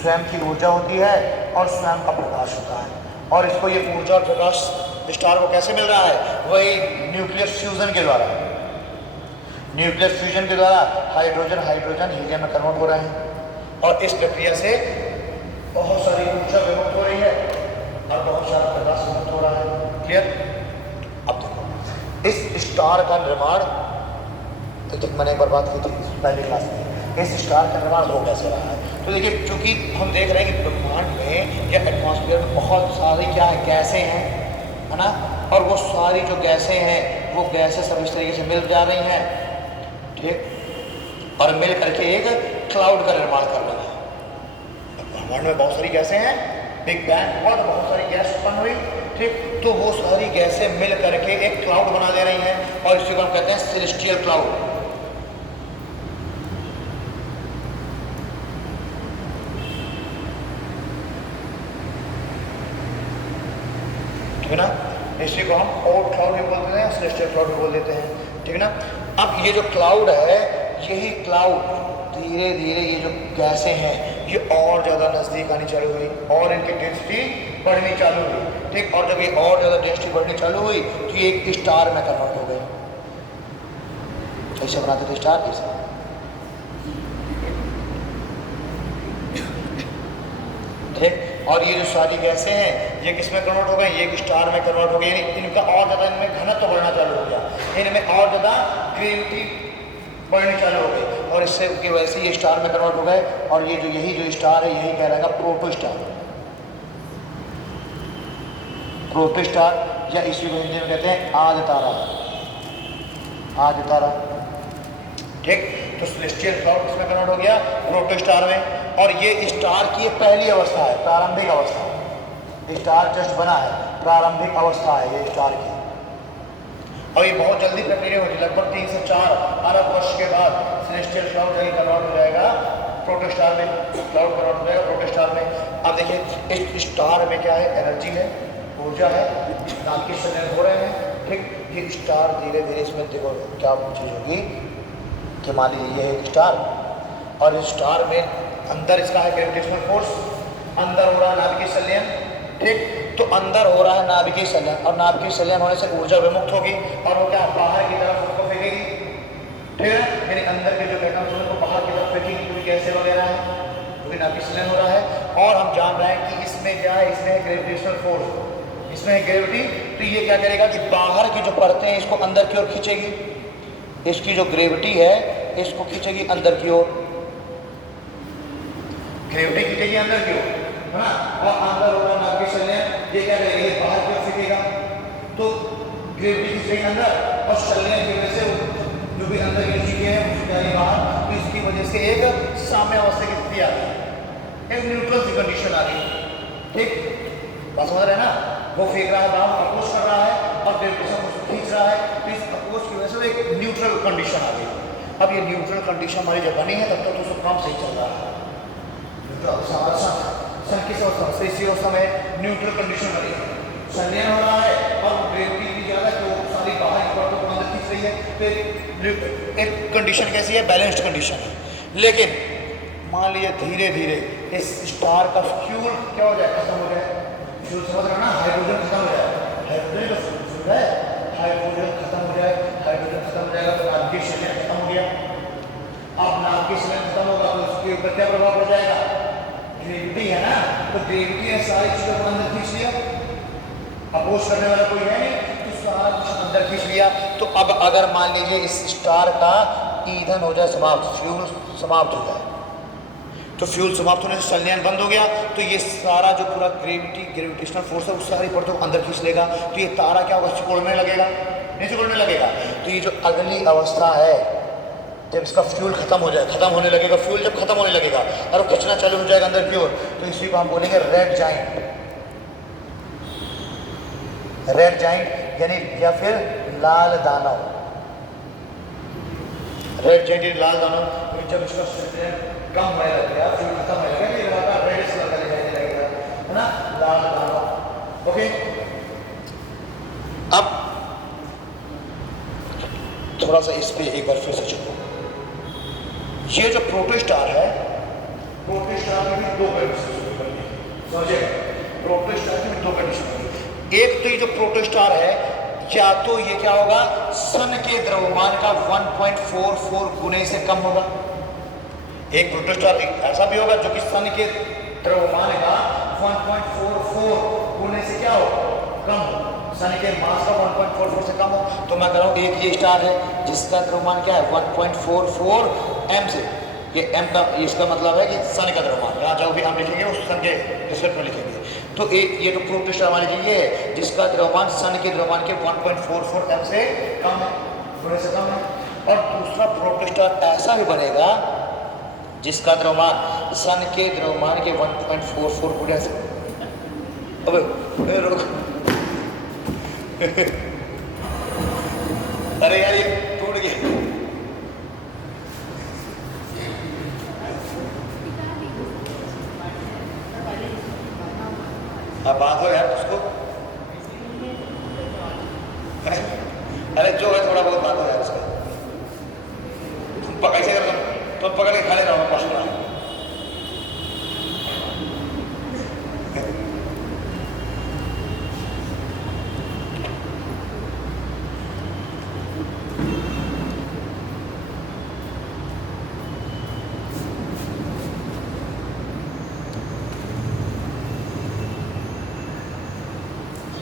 स्वयं की ऊर्जा होती है और स्वयं का प्रकाश होता है। और इसको ये ऊर्जा और प्रकाश स्टार को कैसे मिल रहा है? वही न्यूक्लियर फ्यूजन के द्वारा। न्यूक्लियर फ्यूजन के द्वारा हाइड्रोजन हीलियम में कन्वर्ट हो रहे हैं और इस प्रक्रिया से बहुत सारी ऊर्जा विमुक्त हो रही है और बहुत सारा प्रकाश विमुक्त हो रहा है। क्लियर? अब देखो इस स्टार का निर्माण, तो मैंने एक बार बात की थी पहले क्लास में, इस स्टार का निर्माण हो कैसे रहा है। तो देखिए, चूंकि हम देख रहे हैं कि ब्रह्मांड में या एटमॉस्फेयर में बहुत सारी क्या है, गैसें हैं, है ना। और वो सारी जो गैसें हैं वो गैसें सब इस तरीके से मिल जा रही हैं, ठीक, और मिल करके एक क्लाउड का निर्माण कर रहा है। ब्रह्मांड में बहुत सारी गैसें हैं, बिग बैंग हुआ तो बहुत सारी गैस उत्पन्न हुई, ठीक, तो वो सारी गैसें मिल करके एक क्लाउड बना दे रही हैं और इसी को हम कहते हैं सेलेस्टियल क्लाउड। ठीक है ना, इसी को हम ओट क्लाउड भी बोल देते हैं, सेलेस्टियल क्लाउड भी बोल देते हैं, ठीक है ना। अब ये जो क्लाउड है, यही क्लाउड धीरे धीरे ये जो गैसें हैं ये और ज़्यादा नज़दीक आनी चालू हुई और इनकी डेंसिटी बढ़नी चालू हुई, ठीक। और जब ये और ज़्यादा डेंसिटी बढ़नी चालू हुई तो ये एक स्टार में कन्वर्ट हो गए। ऐसे बनाते थे स्टार, ऐसे, ठीक। और ये जो सारी गैसें हैं ये किस में कन्वर्ट हो गई? ये एक स्टार में कन्वर्ट हो गई, यानी इनका और ज़्यादा इनमें घनत्व बढ़ना चालू हो गया, इनमें और ज़्यादा ग्रेविटी बढ़नी चालू हो गई और इससे की वजह से ये स्टार में कन्वर्ट हो गए। और ये जो स्टार है यही कहलाएगा प्रोटो स्टार। प्रोटो स्टार या इसी को हिंदी में कहते हैं आद्य तारा, आद्य तारा, ठीक। तो सेलेस्टियल क्लाउड किसमें कन्वर्ट हो गया? प्रोटो स्टार में। और ये स्टार की पहली अवस्था है, प्रारंभिक अवस्था। स्टार जस्ट बना है, प्रारंभिक अवस्था है ये स्टार की। और ये बहुत जल्दी प्रक्रिया होती है, लगभग 3 से 4 अरब वर्ष के बाद सेलेस्टियल क्लाउड कन्वर्ट हो जाएगा प्रोटो स्टार में, क्लाउड कन्वर्ट हो जाएगा प्रोटो स्टार में। अब देखिए इस स्टार में क्या है? एनर्जी है, ऊर्जा है, नाभिकीय संलयन हो रहे हैं, ठीक। ये स्टार धीरे धीरे, इसमें देखो क्या चीज़ होगी कि मान लीजिए ये है स्टार और इस स्टार में अंदर इसका है ग्रेविटेशनल फोर्स, अंदर हो रहा है नाभिकीय संलयन, ठीक। तो अंदर हो रहा है नाभिकीय संलयन और नाभिकीय संलयन होने से ऊर्जा विमुक्त होगी और वो क्या बाहर की तरफ उसको फेंकेगी, ठीक है। यानी अंदर के जो एटम्स हैं उनको बाहर की तरफ फेंकेगी क्योंकि गैसें वगैरह है, क्योंकि नाभिकीय संलयन हो रहा है। और हम जान रहे हैं कि इसमें क्या है? इसमें है ग्रेविटेशनल फोर्स, इसमें है ग्रेविटी। तो ये क्या करेगा कि बाहर की जो परतें हैं इसको अंदर की ओर खींचेगी, इसकी जो ग्रेविटी है इसको खींचेगी अंदर की ओर, ग्रेविटी खींचेगी अंदर की ओर, है ना। और अंदर होगा नाभिकीय संलयन, ये क्या करेगा? बाहर की ओर फेंकेगा, तो ग्रेविटी खींचेगी अंदर और संलयन की वजह से जो भी अंदर की चीजें हैं उसको जाएगी बाहर, तो इसकी वजह से एक साम्य अवस्था की स्थिति आ गई, एक न्यूट्रल की कंडीशन आ गई, ठीक। बात समझ रहे हैं ना? वो फेंक रहा है बाहर, अपोज कर रहा है और ग्रेविटेशन उसको खींच रहा है, तो इस अपोज की वजह से एक न्यूट्रल कंडीशन आ गई। अब ये न्यूट्रल कंडीशन हमारी जब बनी है तब तक तो सब काम सही चल रहा है। सन किस अवस्था से? इसी अवस्था में न्यूट्रल कंडीशन बनी है, संलयन हो रहा है और ग्रेविटी भी ज़्यादा तो सारी बाहर की परतों को अंदर खींच रही है, तो एक कंडीशन कैसी है? बैलेंस्ड कंडीशन है। लेकिन मान लीजिए धीरे धीरे इस स्टार का फ्यूल क्या हो जाए? खत्म हो जाए। फ्यूल समझ रहे ना? हाइड्रोजन खत्म हो जाए, हाइड्रोजन का फ्यूल है, हाइड्रोजन खत्म हो जाए, हाइड्रोजन खत्म हो जाएगा तो नाभिकीय संलयन खत्म हो गया। की स्ट्रेंथ कम होगा तो उसके ऊपर क्या प्रभाव पड़ जाएगा, ग्रेविटी है ना, तो ग्रेविटी ने सारी चीजों को अंदर खींच लिया, अपोज करने वाला कोई है नहीं, तो सारा कुछ अंदर खींच लिया। तो अब अगर मान लीजिए इस स्टार का ईंधन हो जाए समाप्त, फ्यूल समाप्त हो जाए, तो फ्यूल समाप्त होने से संलयन बंद हो गया, तो ये सारा जो पूरा ग्रेविटेशनल फोर्स है उस सारी परतों को अंदर खींच लेगा, तो ये तारा क्या होगा, सिकुड़ने लगेगा, नहीं सिकुड़ने लगेगा। तो ये जो अगली अवस्था है, जब इसका फ्यूल खत्म हो जाए, खत्म होने लगेगा, फ्यूल जब खत्म होने लगेगा और वो खींचना चालू हो जाएगा अंदर की ओर, तो इसी को हम बोलेंगे रेड जाइंट, रेड जाइंट यानी या फिर लाल दानव, रेड जाइंट यानी लाल दानव। जब इसका कम होने लग गया, फ्यूल खत्म होने लगा, ये लगातार रेडिश कलर का दिखाई देने लगेगा, है ना, लाल दानव। ओके, अब थोड़ा सा इस पे एक बार फिर से चलो। ये जो प्रोटोस्टार है, प्रोटोस्टार में भी दो कंडीशन समझिएगा, प्रोटोस्टार में दो कंडीशन। एक तो ये जो प्रोटोस्टार है, या तो ये क्या होगा, सन के द्रव्यमान का 1.44 गुने से कम होगा। एक प्रोटोस्टार ऐसा भी होगा जो कि सन के द्रव्यमान का 1.44 गुने से क्या हो, कम हो, सन के मास का 1.44 से कम हो। तो मैं कह रहा हूँ एक ये स्टार है जिसका द्रव्यमान क्या है, 1.44 m से, ये m का इसका मतलब है कि सन का द्रव्यमान, यहाँ जो भी हम लिखेंगे उस सन के रिस्पेक्ट में लिखेंगे। तो ये तो प्रोटोस्टार मान लीजिए ये है जिसका द्रव्यमान सन के द्रव्यमान के 1.44 m से कम है, थोड़े से कम है। और दूसरा प्रोटोस्टार ऐसा भी बनेगा जिसका द्रव्यमान सन के द्रव्यमान के 1.44 गुना से, अबे रुक अरे यार ये टूट गया, अब बात हो यार उसको, अरे जो है थोड़ा बहुत बात हो यार उसका, तुम कैसे कर, तुम पकड़ के खा ले रहा हूँ पशु ना।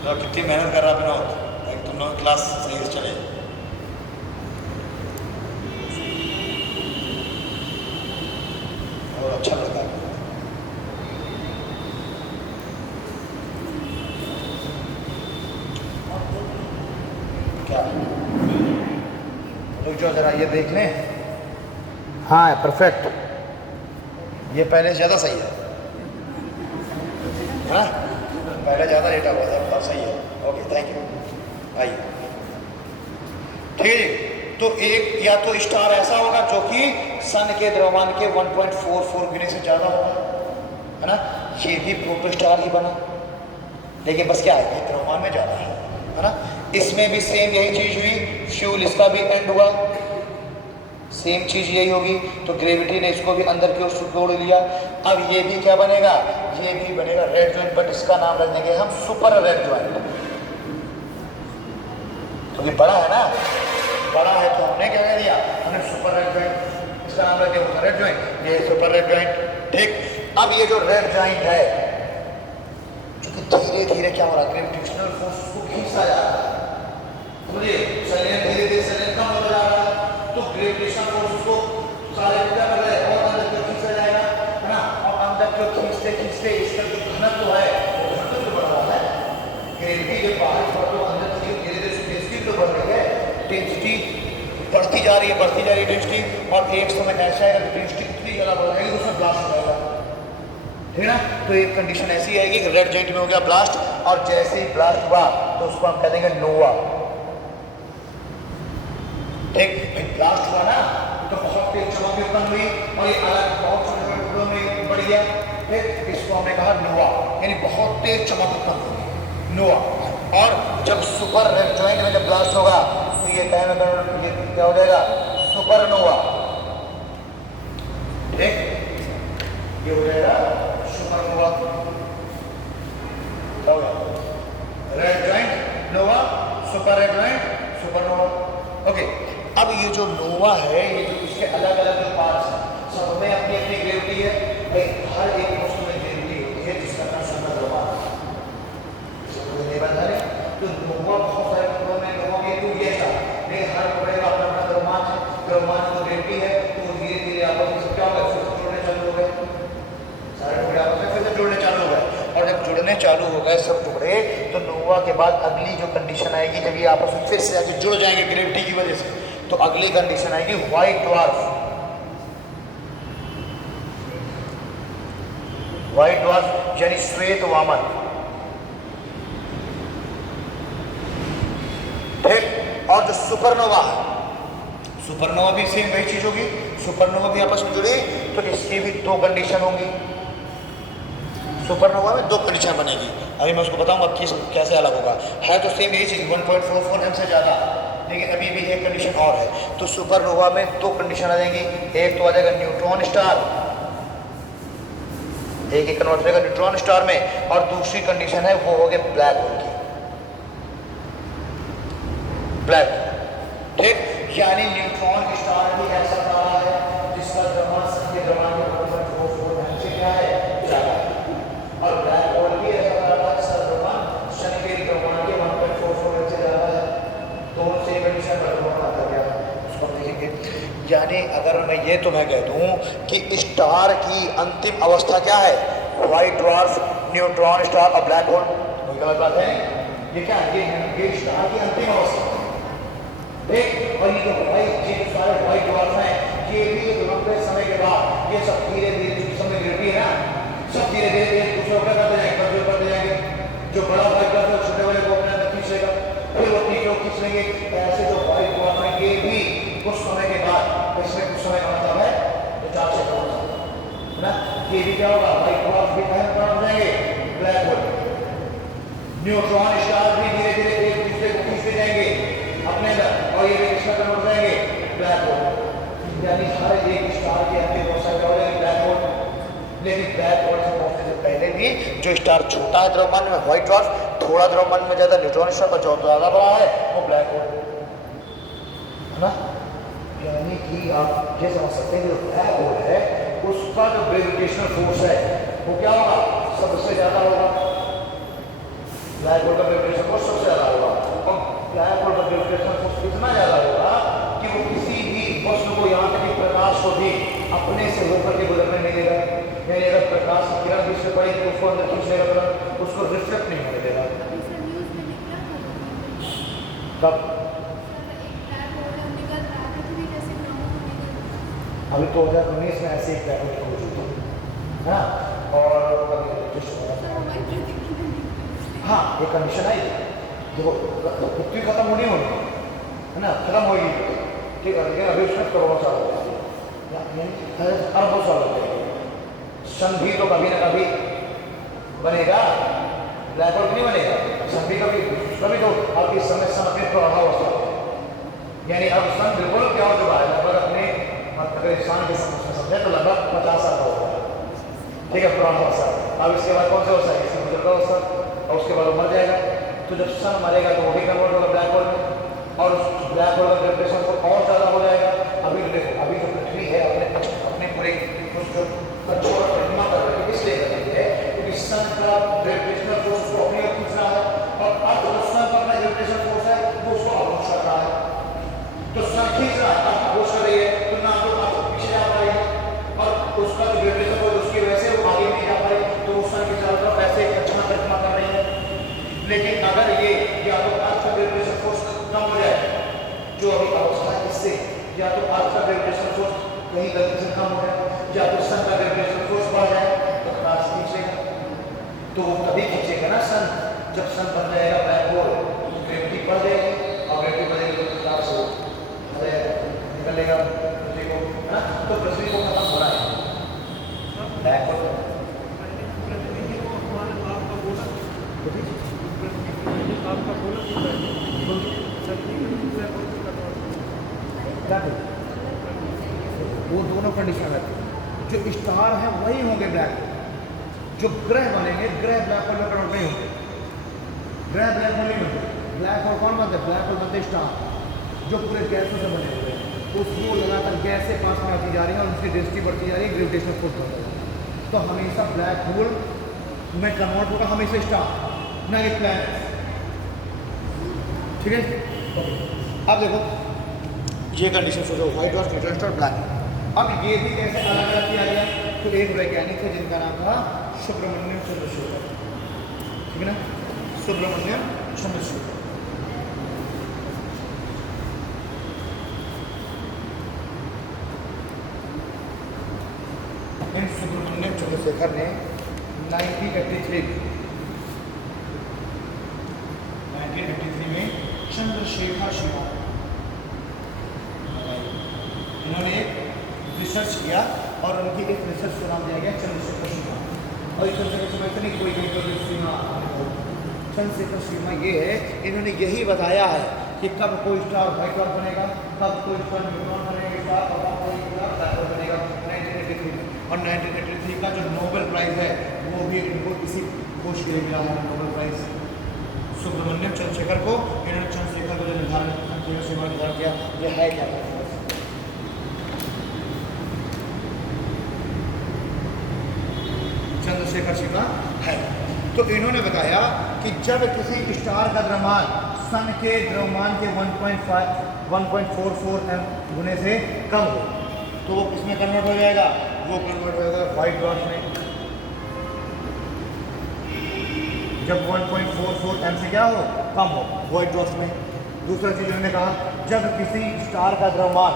तो कितनी मेहनत कर रहा विनोद, ताकि तुम लोग क्लास सही से चले। और अच्छा लगता है क्या, रुक जाओ जरा ये देख लें। हाँ परफेक्ट, ये पहले से ज़्यादा सही है ना, पहले ज़्यादा डेटा हुआ था, अब सही है। ओके थैंक यू, आइए ठीक है जी। तो एक या तो स्टार ऐसा होगा जो कि सन के द्रव्यमान के 1.44 गुने से ज़्यादा होगा, है ना, ये भी प्रोटोस्टार ही बना, लेकिन बस क्या है, ये द्रव्यमान में ज़्यादा है ना। इसमें भी सेम यही चीज़ हुई, फ्यूल इसका भी एंड हुआ, सेम चीज़ यही होगी, तो ग्रेविटी ने इसको भी अंदर की ओर सिकोड़ लिया। अब ये भी क्या बनेगा, ये भी बनेगा रेड जॉइंट, बट इसका नाम रख देंगे हम सुपर रेड जॉइंट, क्योंकि तो बड़ा है ना, बड़ा है तो हमने क्या कह दिया, हमने सुपर रेड जॉइंट, इसका नाम रख दिया रेड जॉइंट, ये सुपर रेड जॉइंट। ठीक, अब ये जो रेड जॉइंट है, धीरे धीरे क्या हो रहा है, ग्रेविटेशनल फोर्स को खींचता जा रहा है, समझिए, संलयन धीरे धीरे संलयन कम होता जा रहा है, तो ग्रेविटेशनल फोर्स को सारे क्या कर रहे हैं, और अंदर की ओर खींचा जाएगा, है ना, और अंदर की ओर खींचते खींचते इसका जो घनत्व है वो घनत्व बढ़ रहा है, ग्रेविटी के बाहर बढ़ो अंदर की धीरे धीरे डेंसिटी तो बढ़ रही है, डेंसिटी बढ़ती जा रही है, बढ़ती जा रही है डेंसिटी, और एक समय ऐसा है डेंसिटी इतनी ज़्यादा बढ़ जाएगी उसमें ब्लास्ट हो जाएगा, ठीक है ना। तो एक कंडीशन ऐसी आएगी कि रेड जॉइंट में हो गया ब्लास्ट, और जैसे ही ब्लास्ट हुआ तो उसको हम कह देंगे नोवा। एक ब्लास्ट हुआ ना तो बहुत तेज चमक उत्पन्न हुई और ये अलग बहुत छोटे छोटे टुकड़ों में बढ़ गया, फिर इसको हमने कहा नोवा, यानी बहुत तेज चमक उत्पन्न हुई, नोवा। और जब सुपर रेड जॉइंट में जब ब्लास्ट होगा तो ये क्या हो जाएगा, सुपरनोवा, ठीक, ये हो जाएगा सुपरनोवा, हो गया red giant nova, super red giant supernova. Okay, अब ये जो नोवा है, ये जो इसके अलग अलग जो पार्ट्स हैं, जुड़ने चालू हो गए सब टुकड़े, तो नोवा के बाद अगली जो कंडीशन आएगी जब ये आपस में फिर से आके जुड़ जाएंगे ग्रेविटी की वजह से, तो अगली कंडीशन आएगी व्हाइट ड्वार्फ। व्हाइट ड्वार्फ यानी श्वेत वामन। ठीक, और जो सुपरनोवा है, सुपरनोवा भी सेम वही चीज होगी, सुपरनोवा भी आपस में जुड़ी तो इसकी भी दो कंडीशन होंगी। सुपरनोवा में दो कंडीशन बनेगी, अभी मैं उसको बताऊंगा कि कैसे अलग होगा। है तो सेम यही चीज 1.44 m से ज्यादा, लेकिन अभी भी एक कंडीशन और है। तो सुपरनोवा में दो कंडीशन आ जाएंगी, एक तो आ जाएगा न्यूट्रॉन स्टार, एक कन्वर्ट हो जाएगा न्यूट्रॉन स्टार में, और दूसरी कंडीशन है वो हो गया ब्लैक होल की, ब्लैक। ठीक, यानी न्यूट्रॉन स्टार भी ऐसा तारा है जिसका द्रव्यमान सन के द्रव्यमान के 1.44 m से क्या है, ज्यादा है, और ब्लैक होल भी ऐसा तारा है जिसका द्रव्यमान सन के द्रव्यमान के 1.44 m से ज्यादा है। तो उनसे कंडीशन बराबर आता गया, उसको देखेंगे। यानी अगर मैं ये तुम्हें कह दूं कि स्टार की अंतिम अवस्था क्या है, व्हाइट ड्वार्फ, न्यूट्रॉन स्टार और ब्लैक होल, कोई गलत बात है? ये क्या है, ये स्टार की अंतिम अवस्था। ठीक, और ये जो सारे व्हाइट ड्वार्फ हैं, ये भी एक लंबे समय के बाद ये सब धीरे धीरे समय गिरती है ना, सब धीरे धीरे दूसरे ऊपर करते जाएंगे, कमजोर करते जाएंगे। जो बड़ा व्हाइट ड्वार्फ है छोटे वाले को अपने अंदर खींच लेगा, फिर वो तीसरे खींच लेंगे। ऐसे जो व्हाइट ड्वार्फ है ये भी कुछ समय के बाद, इसमें कुछ समय का मतलब है तो 4 से 5 साल ना, ये भी क्या होगा, व्हाइट ड्वार्फ भी कहाँ हो जाएंगे, ब्लैक होल। न्यूट्रॉन स्टार भी धीरे धीरे एक दूसरे को खींचते जाएंगे अपने अंदर, और ये भी किसका कन्वर्ट हो जाएंगे, ब्लैक होल। यानी सारे एक स्टार के अंदर बहुत सारे हो जाएंगे ब्लैक होल। लेकिन ब्लैक होल से पहुंचने से पहले भी जो स्टार छोटा है द्रव्यमान में, व्हाइट ड्वार्फ, थोड़ा द्रव्यमान में ज्यादा न्यूट्रॉन स्टार, और जो ज्यादा बड़ा है वो ब्लैक होल है ना। यानी कि आप ये समझ सकते हैं कि जो ब्लैक होल है उसका जो ग्रेविटेशनल फोर्स है वो क्या होगा, सबसे ज्यादा होगा। ब्लैक होल का ग्रेविटेशनल फोर्स सबसे ज्यादा होगा, और ब्लैक होल का ग्रेविटेशनल फोर्स इतना ज्यादा होगा कि वो किसी भी वस्तु को, यहाँ तक कि प्रकाश को भी अपने से होकर के गुजरने नहीं देगा। यानी अगर प्रकाश की किरण भी से पड़ेगी तो उसको अंदर खींच लेगा, तुरंत उसको रिफ्लेक्ट नहीं होने देगा। तब अभी 2019 में ऐसे एक ब्लैक होल खोज हुई है, और हाँ एक कंडीशन आई, देखो पृथ्वी खत्म होनी है ना, खत्म होगी, ठीक है, लेकिन अभी उसमें करोड़ों साल हो जाएंगे, अरबों साल हो जाएंगे। सन भी तो कभी ना कभी बनेगा, ब्लैक होल नहीं बनेगा, सन भी कभी तो आपकी समय सन अपने प्रभावस्था, यानी अब सन बिल्कुल क्या हो चुका है, लगभग अपने अगर इंसान के समझे तो लगभग 50 साल का होगा, ठीक है, पुराणावस्था। अब इसके बाद कौन सा अवस्था है, इसकी बुजुर्गावस्था, और उसके बाद वो मर जाएगा। तो जब सन मरेगा तो वो भी कन्वर्ट होगा ब्लैक होल में, और उस ब्लैक होल का ग्रेविटेशन और ज़्यादा हो जाएगा। अभी देखो, अभी जो पृथ्वी है अपने पूरे छोटा परिक्रमा कर रही है, इसलिए कर रही है क्योंकि सन का ग्रेविटेशनल फोर्स को अपनी ओर खींच रहा है, और अर्थ जो सन का अपना ग्रेविटेशनल फोर्स है वो उसको अपोज कर रहा है। तो सन खींच रहा है, अर्थ अपोज कर रही है, तो ना तो अर्थ पीछे जा पा रही है, और उसका जो ग्रेविटेशनल फोर्स उसकी वजह से वो आगे नहीं जा पा रही, तो वो सन की चारों तरफ ऐसे अच्छा परिक्रमा कर रही है। लेकिन अगर ये या तो अर्थ का ग्रेविटेशनल फोर्स कम हो जाए, जो अभी अवस्था है इससे, या तो अर्थ का ग्रेविटेशनल फोर्स कहीं गलती से कम हो जाए, या तो सन का ग्रेविटेशनल फोर्स बढ़ जाए, तो प्रकाश खींचेगा। तो वो तभी खींचेगा ना सन, जब सन बन जाएगा ब्लैक होल, ग्रेविटी बढ़ जाएगी, और ग्रेविटी बढ़ेगी तो प्रकाश निकलेगा पृथ्वी को, है ना। तो पृथ्वी को खत्म हो रहा है ब्लैक होल। वो दोनों कंडीशन रहती है, जो स्टार है वही होंगे ब्लैक होल, जो ग्रह बनेंगे ग्रह ब्लैक होल में कन्वर्ट नहीं होंगे, ग्रह ब्लैक होल नहीं होंगे। ब्लैक होल कौन बनते हैं, ब्लैक होल बनते स्टार जो पूरे गैसों से बने हुए हैं, उसको लगातार गैसें पास में आती जा रही है और उसकी डेंसिटी बढ़ती जा रही है, ग्रेविटेशनल फोर्स बढ़ता है। तो हमेशा ब्लैक होल में कन्वर्ट होगा हमेशा स्टार, ना कि प्लैनेट, ठीक है। अब देखो ये कंडीशन सोचो, white dwarf, neutron star, black. अब ये भी कैसे अलग अलग किया गया, तो एक वैज्ञानिक है जिनका नाम था सुब्रमण्यम चंद्रशेखर, ठीक है ना, सुब्रमण्यम चंद्रशेखर। इन सुब्रमण्यम चंद्रशेखर ने 1983 में चंद्रशेखर शिवा इन्होंने एक रिसर्च किया और उनकी एक रिसर्च को नाम दिया गया चंद्रशेखर शिवा। और इस चंद्रशेखर शिवा इतनी कोई चंद्रशेखर शिवा ये है, इन्होंने यही बताया है कि कब कोई स्टार व्हाइट डॉट बनेगा, कब कोई स्टार न्यूट्रॉन बनेगा, कब कोई स्टार ब्लैक होल बनेगा 1983 में। और 1983 का जो नोबेल प्राइज़ है वो भी इनको इसी खोज के लिए मिला है, नोबेल प्राइज़ सुब्रमण्यम चंद्रशेखर को। इन्होंने चंद्रशेखर को जो निर्धारण किया ये है क्या चंद्रशेखर शिवा है। तो इन्होंने बताया कि जब किसी स्टार का द्रव्यमान सन के द्रव्यमान के 1.44 गुने से कम हो तो वो किसमें कन्वर्ट हो जाएगा, वो कन्वर्ट होगा व्हाइट डॉट में। जब 1.44 एम से क्या हो, कम हो, व्हाइट डॉट में। दूसरा चीज उन्होंने कहा जब किसी स्टार का द्रव्यमान,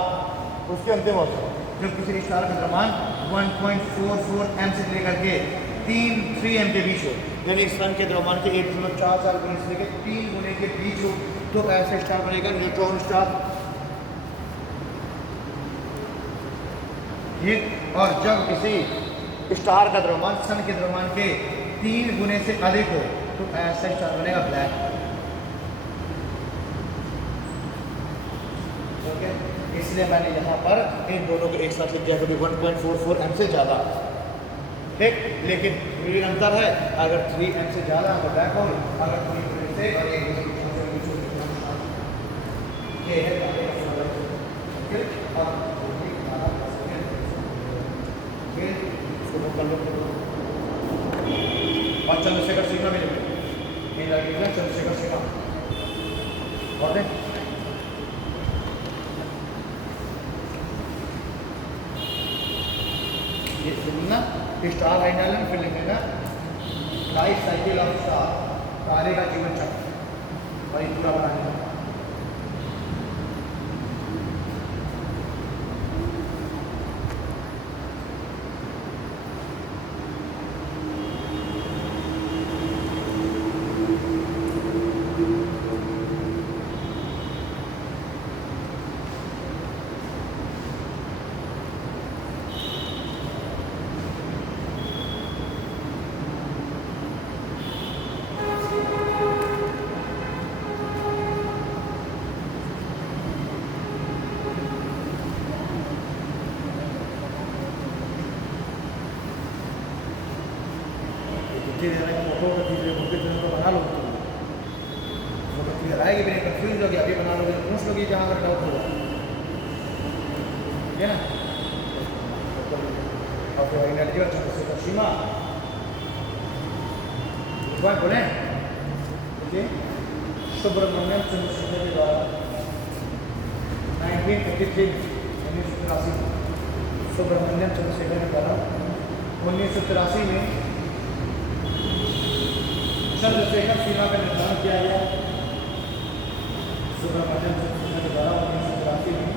उसके अंतिम अवसर, जब किसी स्टार का द्रव्यमान 1.44 एम से लेकर के 3 एम के बीच हो, यानी सन के द्रव्यमान के 1.44 गुने से लेकर 3 गुने के बीच हो, तो ऐसा स्टार बनेगा न्यूट्रॉन स्टार। ठीक, और जब किसी स्टार का द्रव्यमान सन के द्रव्यमान के 3 गुने से अधिक हो तो ऐसा स्टार बनेगा ब्लैक। ओके, इसलिए मैंने यहाँ पर इन दोनों को एक साथ लिख दिया, कभी 1.44 एम से ज़्यादा, ठीक, लेकिन ये अंतर है, अगर 3 एम से ज़्यादा तो ब्लैक होल, अगर 3 से और एक ये है। और चंद्रशेखर शिवा में चंद्रशेखर शिवा और ये सुनना स्टार हाइड्रोजन, फिर लिखेगा लाइफ साइकिल ऑफ स्टार, तारे का जीवन चक्र, और ये पूरा बनाएगा। फोटो का चीज़ तो बना लो, फोटो क्लियर आएगी, मेरे कंफ्यूज हो गया, अभी बना लोगे पूछ लोगे जहाँ अगर डाउट होगा, ठीक है ना। और फिर एनर्जी और चंद्रशेखर शिवा बोले देखिए सुब्रमण्यम चंद्रशेखर के द्वारा 1983 सुब्रमण्यम चंद्रशेखर के द्वारा 1983 में चंद्रशेखर शिवा का निर्धारण किया गया। सुब्रमण्यम चंद्रशेखर के द्वारा 1983 में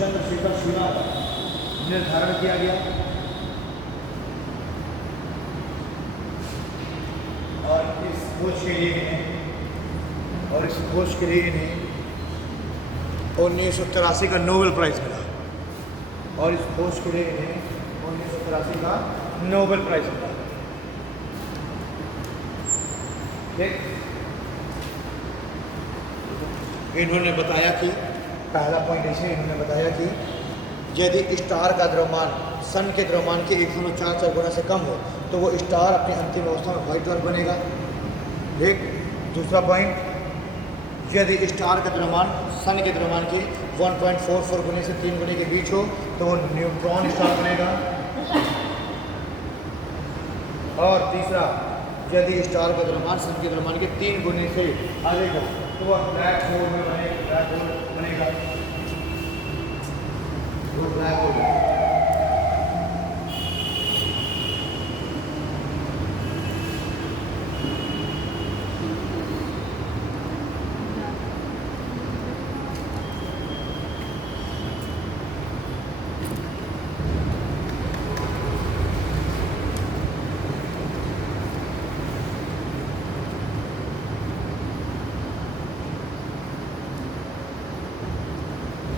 चंद्रशेखर शिवा का निर्धारण किया गया और इस खोज के लिए इन्हें 1983 का नोबेल प्राइज मिला। और इस खोज के लिए इन्हें 1983 का नोबेल प्राइज मिला। इन्होंने बताया कि पहला पॉइंट ऐसे इन्होंने बताया कि यदि स्टार का द्रव्यमान सन के द्रव्यमान के 1.44 गुना से कम हो तो वो स्टार अपनी अंतिम अवस्था में व्हाइट डॉर्फ बनेगा। ठीक, दूसरा पॉइंट, यदि स्टार का द्रव्यमान सन के द्रव्यमान के 1.44 गुने से 3 गुने के बीच हो तो वो न्यूट्रॉन स्टार बनेगा। और तीसरा, यदि स्टार का द्रव्यमान सन के द्रव्यमान के 3 गुने से अधिक हो तो वह ब्लैक होल में बनेगा। वो ब्लैक होल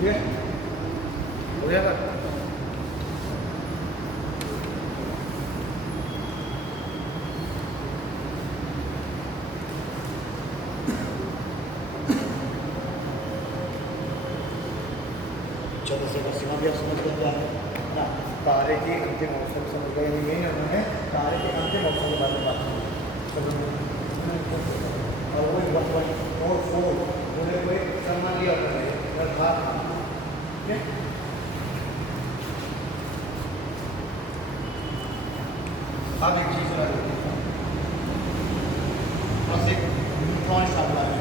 गया? हो जाएगा? चलो से बस भी आप समझ गए ना, तारे की अंतिम अवसर समझ गए, यही उन्होंने तारे के अंतिम अवसर के बारे में बात की। और वही 1.44 उन्होंने कोई सम्मान लिया था। ठीक है, अब एक चीज़ बस एक न्यूट्रॉन स्टार बनाना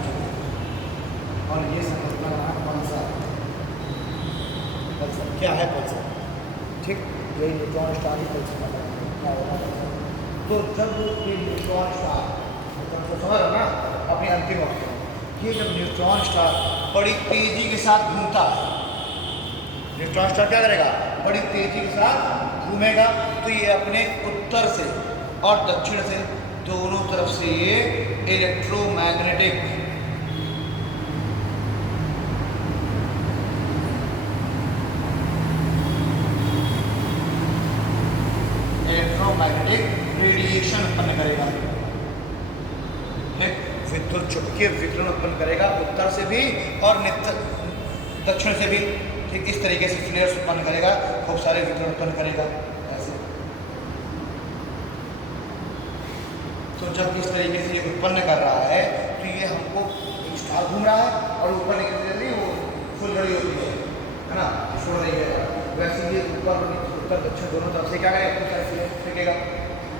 और ये समझना है कौन सा पल्सर, क्या है पल्सर। ठीक, यही न्यूट्रॉन स्टार ही पल्सर क्या होगा। तो जब ये न्यूट्रॉन स्टार तो समझ रहे ना अपनी अंतिम अवस्था, ये जब न्यूट्रॉन स्टार बड़ी तेजी के साथ घूमता है, न्यूट्रॉन स्टार क्या करेगा, बड़ी तेजी के साथ घूमेगा, तो ये अपने उत्तर से और दक्षिण से दोनों तरफ से ये इलेक्ट्रोमैग्नेटिक रेडिएशन उत्पन्न करेगा। विद्युत चुंबकीय विकिरण उत्पन्न करेगा उत्तर से भी और दक्षिण से भी। ठीक, इस तरीके से फ्लेयर्स उत्पन्न करेगा, खूब सारे विकिरण उत्पन्न करेगा ऐसे। तो जब इस तरीके से ये उत्पन्न कर रहा है तो ये हमको स्टार घूम रहा है और ऊपर निकलती वो फुल घड़ी होती है ना, छोड़ रही है। वैसे ये ऊपर उत्तर दक्षिण दोनों तरफ से क्या करेगा, फेंकेगा।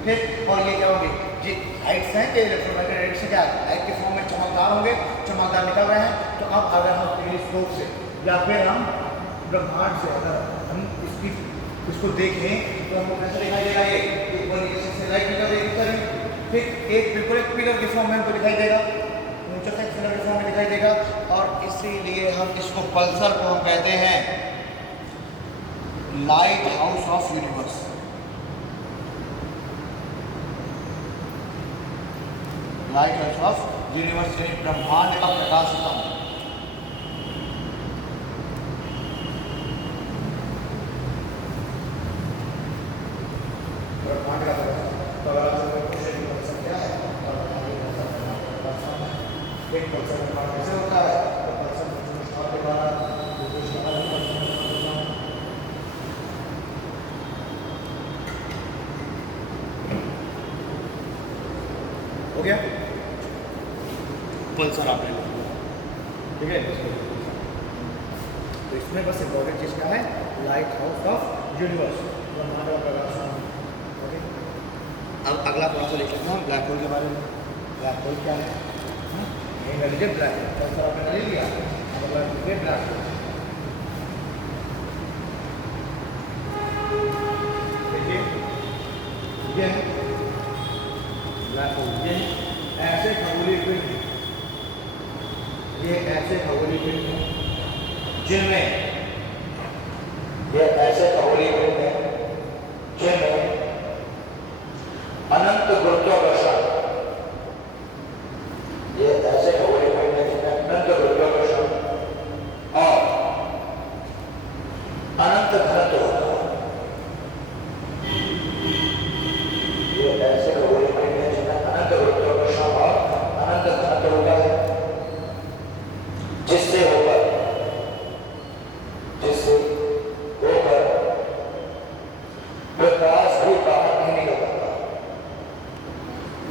ठीक, और ये क्या होंगे, ये लाइट्स हैं कि इलेक्ट्रोमैग्नेटिक रेडिएशन से क्या लाइट के फॉर्म में चमकदार होंगे, चमकदार निकल रहे हैं। तो अब अगर हम टेलीस्कोप से या फिर हम ब्रह्मांड से अगर हम इसको देखें तो हमको कैसे दिखाई देगा, ये ऊपर नीचे से लाइट निकल रही है। ठीक, एक बिल्कुल एक पिलर के फॉर्म में हमको दिखाई देगा, ऊंचा से पिलर के फॉर्म में दिखाई देगा। और इसीलिए हम इसको पल्सर को हम कहते हैं light house of universe. Light house of universe यानी ब्रह्मांड का प्रकाश स्तंभ। ब्रह्मांड का क्या है, एक पल्सर कैसे होता है, तो पल्सर के द्वारा हो गया। पल्सर आपने लिख लिया, ठीक है। तो इसमें बस इंपॉर्टेंट चीज़ क्या है, लाइट हाउस ऑफ यूनिवर्स, ब्रह्मांड का प्रकाश। ओके, अब अगला थोड़ा सा लिख लेते हैं ब्लैक होल के बारे में। ब्लैक होल क्या है, यही ले लीजिए ब्लैक होल, पल्सर आपने ले लिया। अब अगला लिखिए ब्लैक होल। देखिए ये है ब्लैक होल, ये ऐसे खगोलीय पिंड, ये ऐसे खगोलीय पिंड हैं जिनमें, ये ऐसे खगोलीय पिंड हैं जिनमें अनंत गुरुत्वाकर्षण, ये ऐसे खगोलीय पिंड हैं जिनमें अनंत गुरुत्वाकर्षण और अनंत घनत्व होता है। ये ऐसे खगोलीय पिंड हैं जिनमें अनंत गुरुत्वाकर्षण और अनंत घनत्व होता है, जिससे होकर प्रकाश भी बाहर नहीं निकल पाता,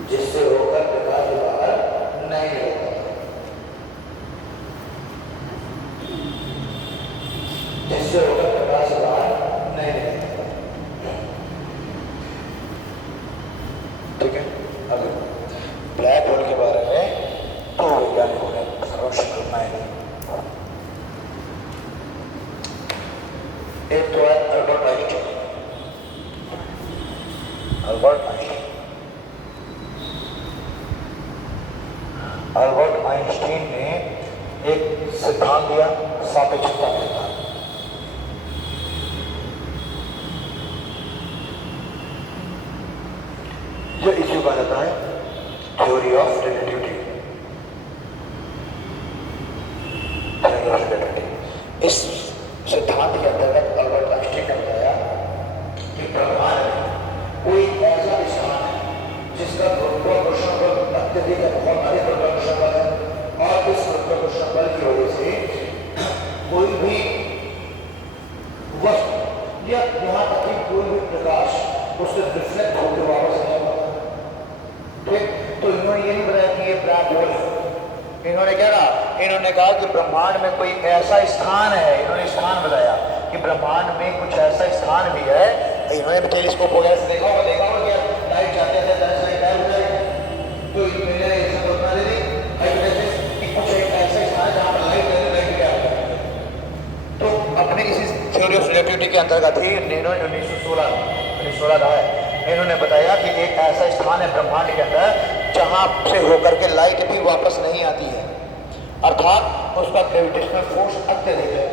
जिससे होकर प्रकाश भी बाहर नहीं निकल पाता, जिससे होकर प्रकाश बाहर नहीं निकल पाता। ठीक है, अब ब्लैक होल के बारे में तो वैज्ञानिकों ने सर्वोच्च घटनाएं दी। एक तो है अल्बर्ट आइंस्टीन। अल्बर्ट आइंस्टीन ने एक सिद्धांत दिया सापेक्षता का सिद्धांत। जो इसे कहा जाता है थ्योरी ऑफ रिलेटिविटी। इस अत्यधिक है, बहुत अधिक गुरुत्वाकर्षण बल है, और इस गुरुत्वाकर्षण बल की वजह से कोई भी वस्तु या यहाँ तक कि कोई भी प्रकाश उससे रिफ्लेक्ट होकर वापस नहीं आता। ठीक, तो इन्होंने ये नहीं बताया कि ये ब्लैक होल है। इन्होंने क्या कहा? इन्होंने कहा कि ब्रह्मांड में कोई ऐसा स्थान है, इन्होंने स्थान बताया कि ब्रह्मांड में कुछ ऐसा स्थान भी है। इन्होंने टेलीस्कोप वगैरह से देखा होगा क्या लाइट जाते हैं तो मैंने ऐसा कल्पना दे दी कि कुछ एक ऐसा स्थान है जहाँ पर लाइट क्या होता है। तो अपने इसी थ्योरी ऑफ रिलेटिविटी के अंतर्गत ही इन्होंने 1916 का है, इन्होंने बताया कि एक ऐसा स्थान है ब्रह्मांड के अंदर जहाँ से होकर के लाइट भी वापस नहीं आती है, अर्थात उसका ग्रेविटेशनल फोर्स अत्यधिक है,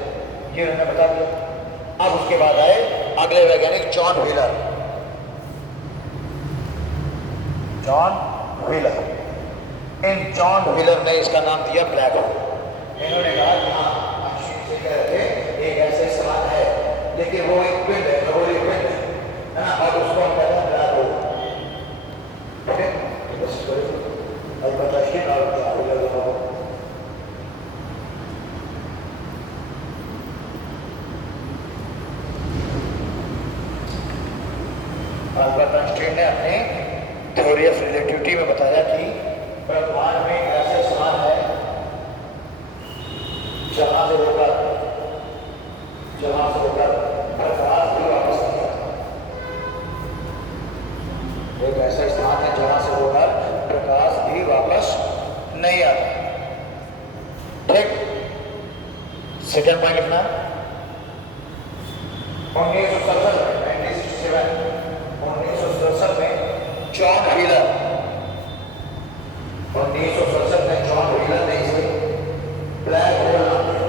ये इन्होंने बता दिया। अब उसके बाद आए अगले वैज्ञानिक जॉन व्हीलर। इन जॉन व्हीलर ने इसका नाम दिया ब्लैक होल। इन्होंने कहा कि हाँ एक ऐसे स्थान है, लेकिन वो एक पिंड है, खगोलीय पिंड है ना, और उसको हम कहते हैं ब्लैक होल। अल्बर्ट आइंस्टाइन ने अपने थ्योरी ऑफ रिलेटिविटी में बताया कि ब्रह्मांड में ऐसे स्थान है जहां से होकर प्रकाश भी वापस नहीं आता। एक ऐसा स्थान है जहां से होकर प्रकाश भी वापस नहीं आता। ठीक, सेकेंड पॉइंट लिखना। 1967 में जॉन व्हीलर, 1967 में जॉन व्हीलर ने इसे ब्लैक होल नाम दिया।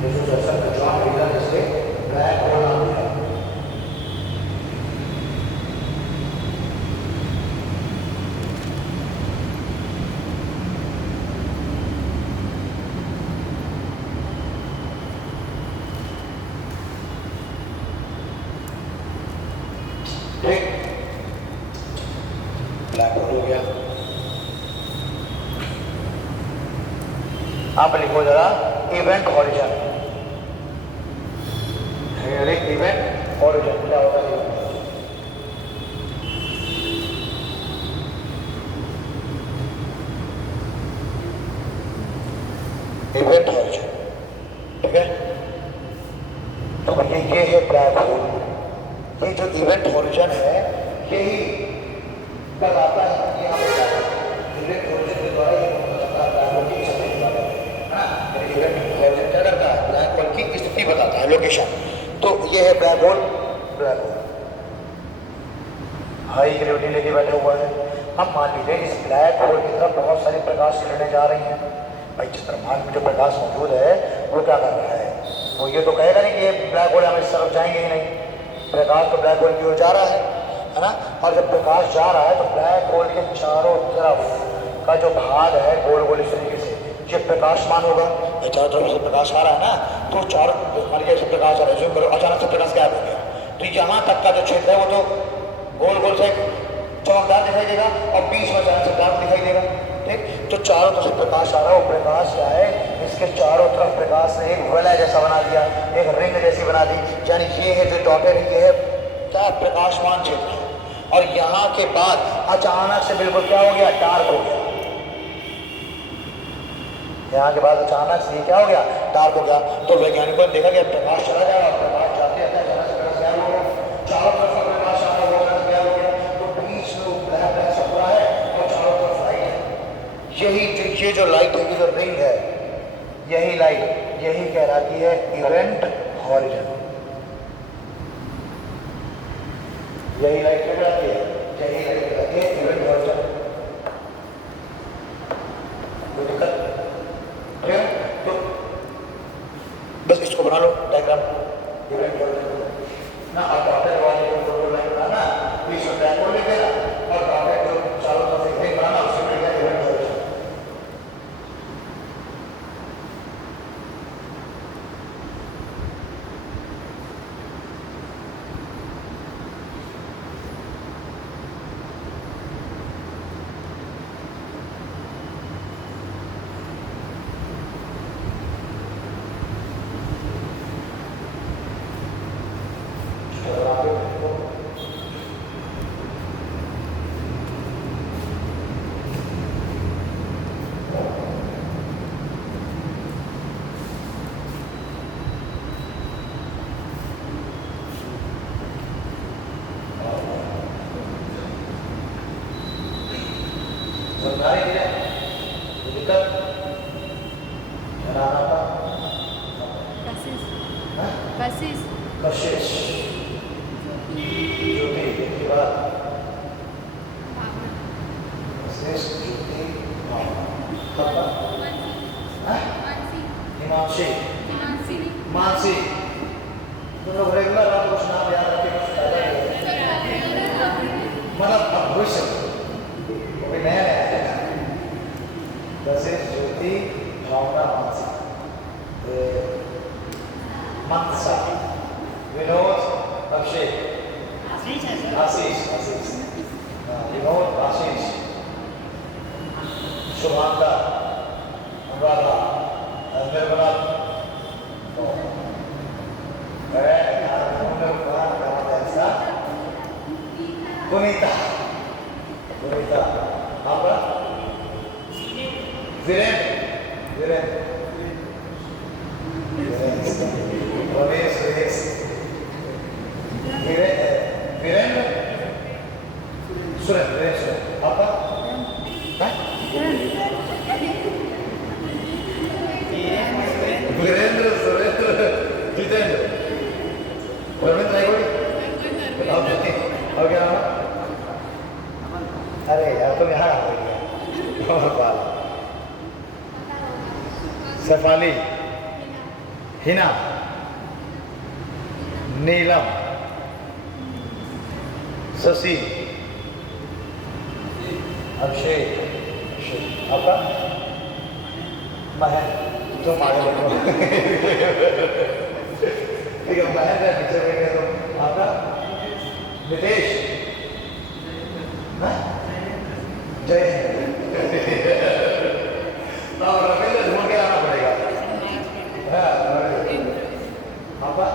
1967 में जॉन व्हीलर ने इसे ब्लैक होल नाम दिया। ब्लैक होल हो गया। आप लिखो जरा इवेंट हॉरिजन। इवेंट हॉरिजन क्या होगा? इवेंट हॉरिजन, ठीक है। तो ये है ब्लैक होल। ये जो इवेंट हॉरिजन है यही बताता है कि यहाँ पे इवेंट हॉरिजन के द्वारा ये ब्लैक होल की स्थिति बताता है। इवेंट हॉरिजन क्या करता है? ब्लैक होल की स्थिति बताता है, लोकेशन। तो ये है ब्लैक होल। हाई ग्रेविटी लेके बैठा हुआ है। अब मान लीजिए इस ब्लैक होल की तरफ बहुत सारी प्रकाश किरणें जा रही हैं। भाई जिस ब्रह्मांड में जो प्रकाश मौजूद है वो क्या कर रहा है? वो ये तो कहेगा नहीं कि ये ब्लैक होल हम इस तरफ जाएंगे ही नहीं। प्रकाश तो ब्लैक होल की ओर जा रहा है ना। और जब प्रकाश जा रहा है तो ब्लैक होल के चारों तरफ का जो भाग है गोल गोल इस तरीके से ये प्रकाशमान होगा। चारों तरफ से प्रकाश आ रहा है ना, तो चारों मान लीजिए प्रकाश आ रहा है, जो अचानक से प्रकाश गायब हो गया, तो यहाँ तक का जो क्षेत्र है वो तो गोल गोल से चमकदार दिखाई देगा और बीच में अचानक से डार्क दिखाई देगा। ठीक, तो चारों तरफ से प्रकाश आ रहा है। वो प्रकाश क्या है? इसके चारों तरफ प्रकाश ने एक वलय जैसा बना दिया, एक रिंग जैसी बना दी। यानी ये है जो डॉटेड है, ये है क्या? प्रकाशमान क्षेत्र है। और यहाँ के बाद अचानक से बिल्कुल क्या हो गया? डार्क हो गया। यहाँ के बाद अचानक से क्या हो गया? डार्क हो गया। तो वैज्ञानिकों ने देखा कि प्रकाश चला जाएगा, प्रकाश जाते जाते अचानक से प्रकाश गायब हो गया, चारों तरफ का प्रकाश आ रहा है, तो बीच में ब्लैक ऐसा पूरा है और चारों तरफ लाइट है। ये जो लाइट है, ये जो रिंग है, यही लाइट, यही कहलाती है इवेंट हॉरिजन। यही लाइट क्या कहलाती है? यही लाइट कहलाती है इवेंट हॉरिजन। कोई दिक्कत? तो बस इसको बना लो डायग्राम इवेंट हॉरिजन ना। और डॉटेड वाले जो लाइन बनाना, बीच में ब्लैक होल लिखेगा और डॉटेड जो चारों तरफ एक रिंग बनाना, उससे मिल गया इवेंट हॉरिजन। समझा रही है दिक्कत बनाना था कशिश कशिश ज्योति के बाद कशिश ज्योति भावना हिमांशी मानसी तुम लोग रेगुलर आप कुछ नाम याद रखते कुछ मतलब अब भविष्य वो भी नया नया है कशिश ज्योति भावना मानसी मनसा विनोद अभिषेक आशीष विनोद आशीष शुभांकर अनुराधा निर्मला पुनीता पुनीता आपका वीरेंद्र रमेश रमेश वीरेंद्र सुरेंद्र आपका वीरेंद्र सुरेंद्र जितेंद्र रविंद्र नायकोड़ी और ज्योति और क्या नाम अरे यार तुम यहाँ आ गई सफाली हिना नीलम शशि अभिषेक आपका महन तुम आगे बढ़ो ठीक है महन का पीछे बैठे तो आपका नितेश जय और रविंद्र ढूंढ के आना पड़ेगा आपका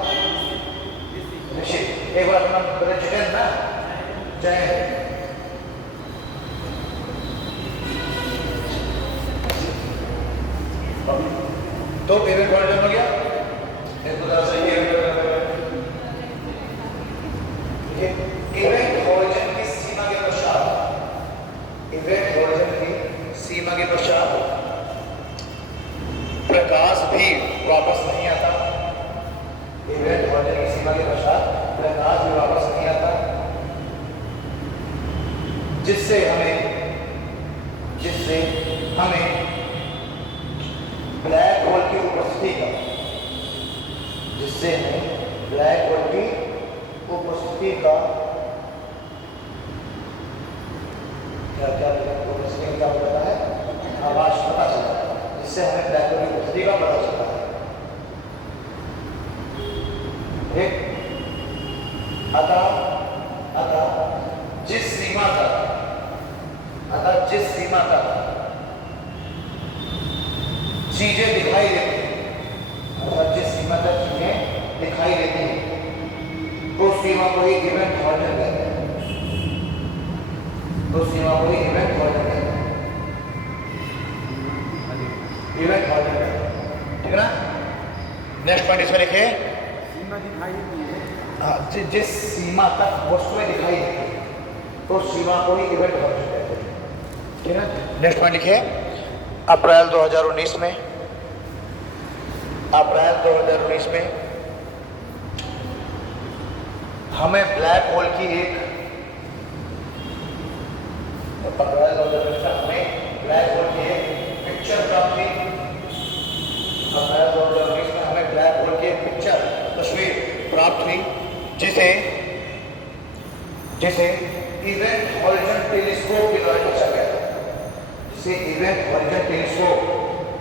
ऋषि एक बार अपना बता चुके ना जय तो इवेंट ऑर्डर हो गया एक बता सही इवेंट ऑर्डर की सीमा के पश्चात इवेंट ऑर्डर की सीमा के पश्चात प्रकाश भी वापस नहीं आता इवेंट ऑर्डर की सीमा के पश्चात प्रकाश भी वापस नहीं आता जिससे हमें ब्लैक होल की उपस्थिति का जिससे हमें ब्लैक होल की उपस्थिति का क्या उपस्थिति का पता है आवाज पता चलता है जिससे हमें ब्लैक होल की उपस्थिति का पता चलता है ठीक अतः जिस सीमा तक चीजें दिखाई देती हैं और जिस सीमा तक चीजें दिखाई देती हैं तो सीमा को ही इवेंट हॉरिजॉन कहते हैं तो सीमा को ही इवेंट हॉरिजॉन कहते हैं इवेंट हॉरिजॉन कहते हैं ठीक है ना नेक्स्ट पॉइंट इसमें लिखिए सीमा दिखाई देती है हाँ जिस सीमा तक वस्तुएं दिखाई देती है तो सीमा को ही इवेंट हॉरिजॉन कहते हैं ठीक है ना नेक्स्ट पॉइंट लिखिए अप्रैल 2019 में हमें ब्लैक होल की एक पिक्चर प्राप्त हुई अप्रैल 2019 में हमें ब्लैक होल की एक तस्वीर प्राप्त हुई जिसे इवेंट हॉरिजॉन टेलीस्कोप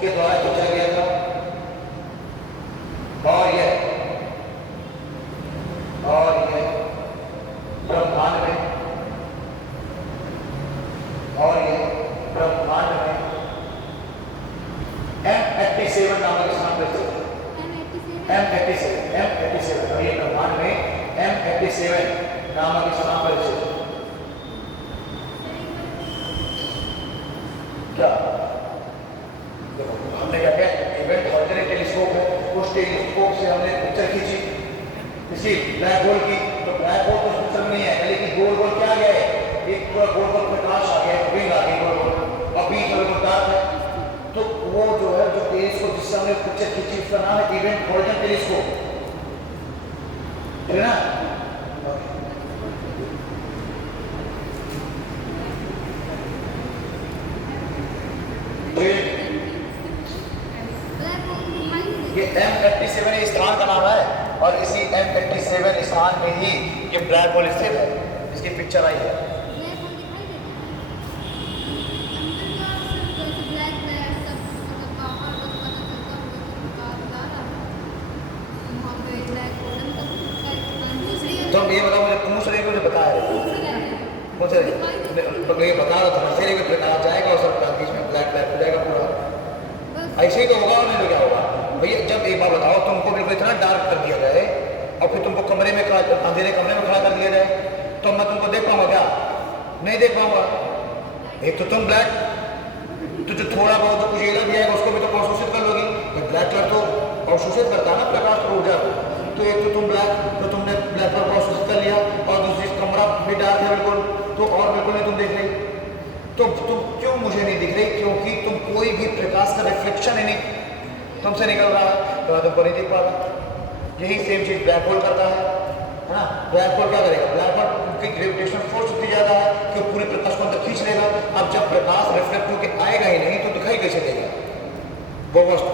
के द्वारा खींचा गया था और यह ब्रह्मांड में M87 नामक स्थान पर स्थित M87 और ये ब्रह्मांड में M87 नामक स्थान पर स्थित क्या हमने क्या किया इवेंट हॉरिजॉन टेलीस्कोप है उस टेलीस्कोप से हमने पिक्चर खींची किसी ब्लैक होल की तो ब्लैक होल तो पिक्चर में नहीं है लेकिन गोल गोल क्या गया है एक पूरा गोल गोल प्रकाश आ गया विंग आ गई गोल गोल वो जो है जो टेलीस्कोप जिससे हमने पिक्चर खींची उसका नाम है इवेंट होराइजन टेलीस्कोप, है ना। ये M87 स्थान का नाम है और इसी M87 स्थान में ही ये ब्लैक होल स्थित है, इसकी पिक्चर आई है। तो ये बताओ मुझे पूछ रहे मुझे बता रहे कौन से ये बता रहा था हंसे में प्रकाश जाएगा और सब बीच में ब्लैक ब्लैक हो जाएगा पूरा, ऐसे ही तो होगा और नहीं तो क्या होगा भैया। जब एक बार बताओ तुमको बिल्कुल इतना डार्क कर दिया जाए और फिर तुमको कमरे में अंधेरे कमरे में खड़ा कर दिया जाए तो मैं तुमको देख पाऊंगा क्या? नहीं देख पाऊंगा। एक तो तुम ब्लैक, तो जो थोड़ा बहुत तो कुछ एरिया भी आएगा उसको भी तो अवशोषित कर लोगी, तो ब्लैक कलर तो अवशोषित करता है ना प्रकाश को, ऊर्जा को। तो एक तो तुम ब्लैक, तो तुमने ब्लैक कलर को अवशोषित कर लिया और दूसरी कमरा भी डार्क है बिल्कुल, तो और बिल्कुल नहीं तुम देख रही। तो तुम क्यों मुझे नहीं दिख रही? क्योंकि तुम कोई भी प्रकाश का रिफ्लेक्शन ही नहीं तुमसे निकल रहा है, तो मैं तुमको नहीं दिख पा रहा। यही सेम चीज ब्लैक होल करता है ना। ब्लैक होल क्या करेगा? ब्लैक होल की ग्रेविटेशनल फोर्स इतनी ज्यादा है कि पूरे प्रकाश को अंदर खींच लेगा। अब जब प्रकाश रिफ्लेक्ट होकर आएगा ही नहीं तो दिखाई कैसे देगा वो वस्तु?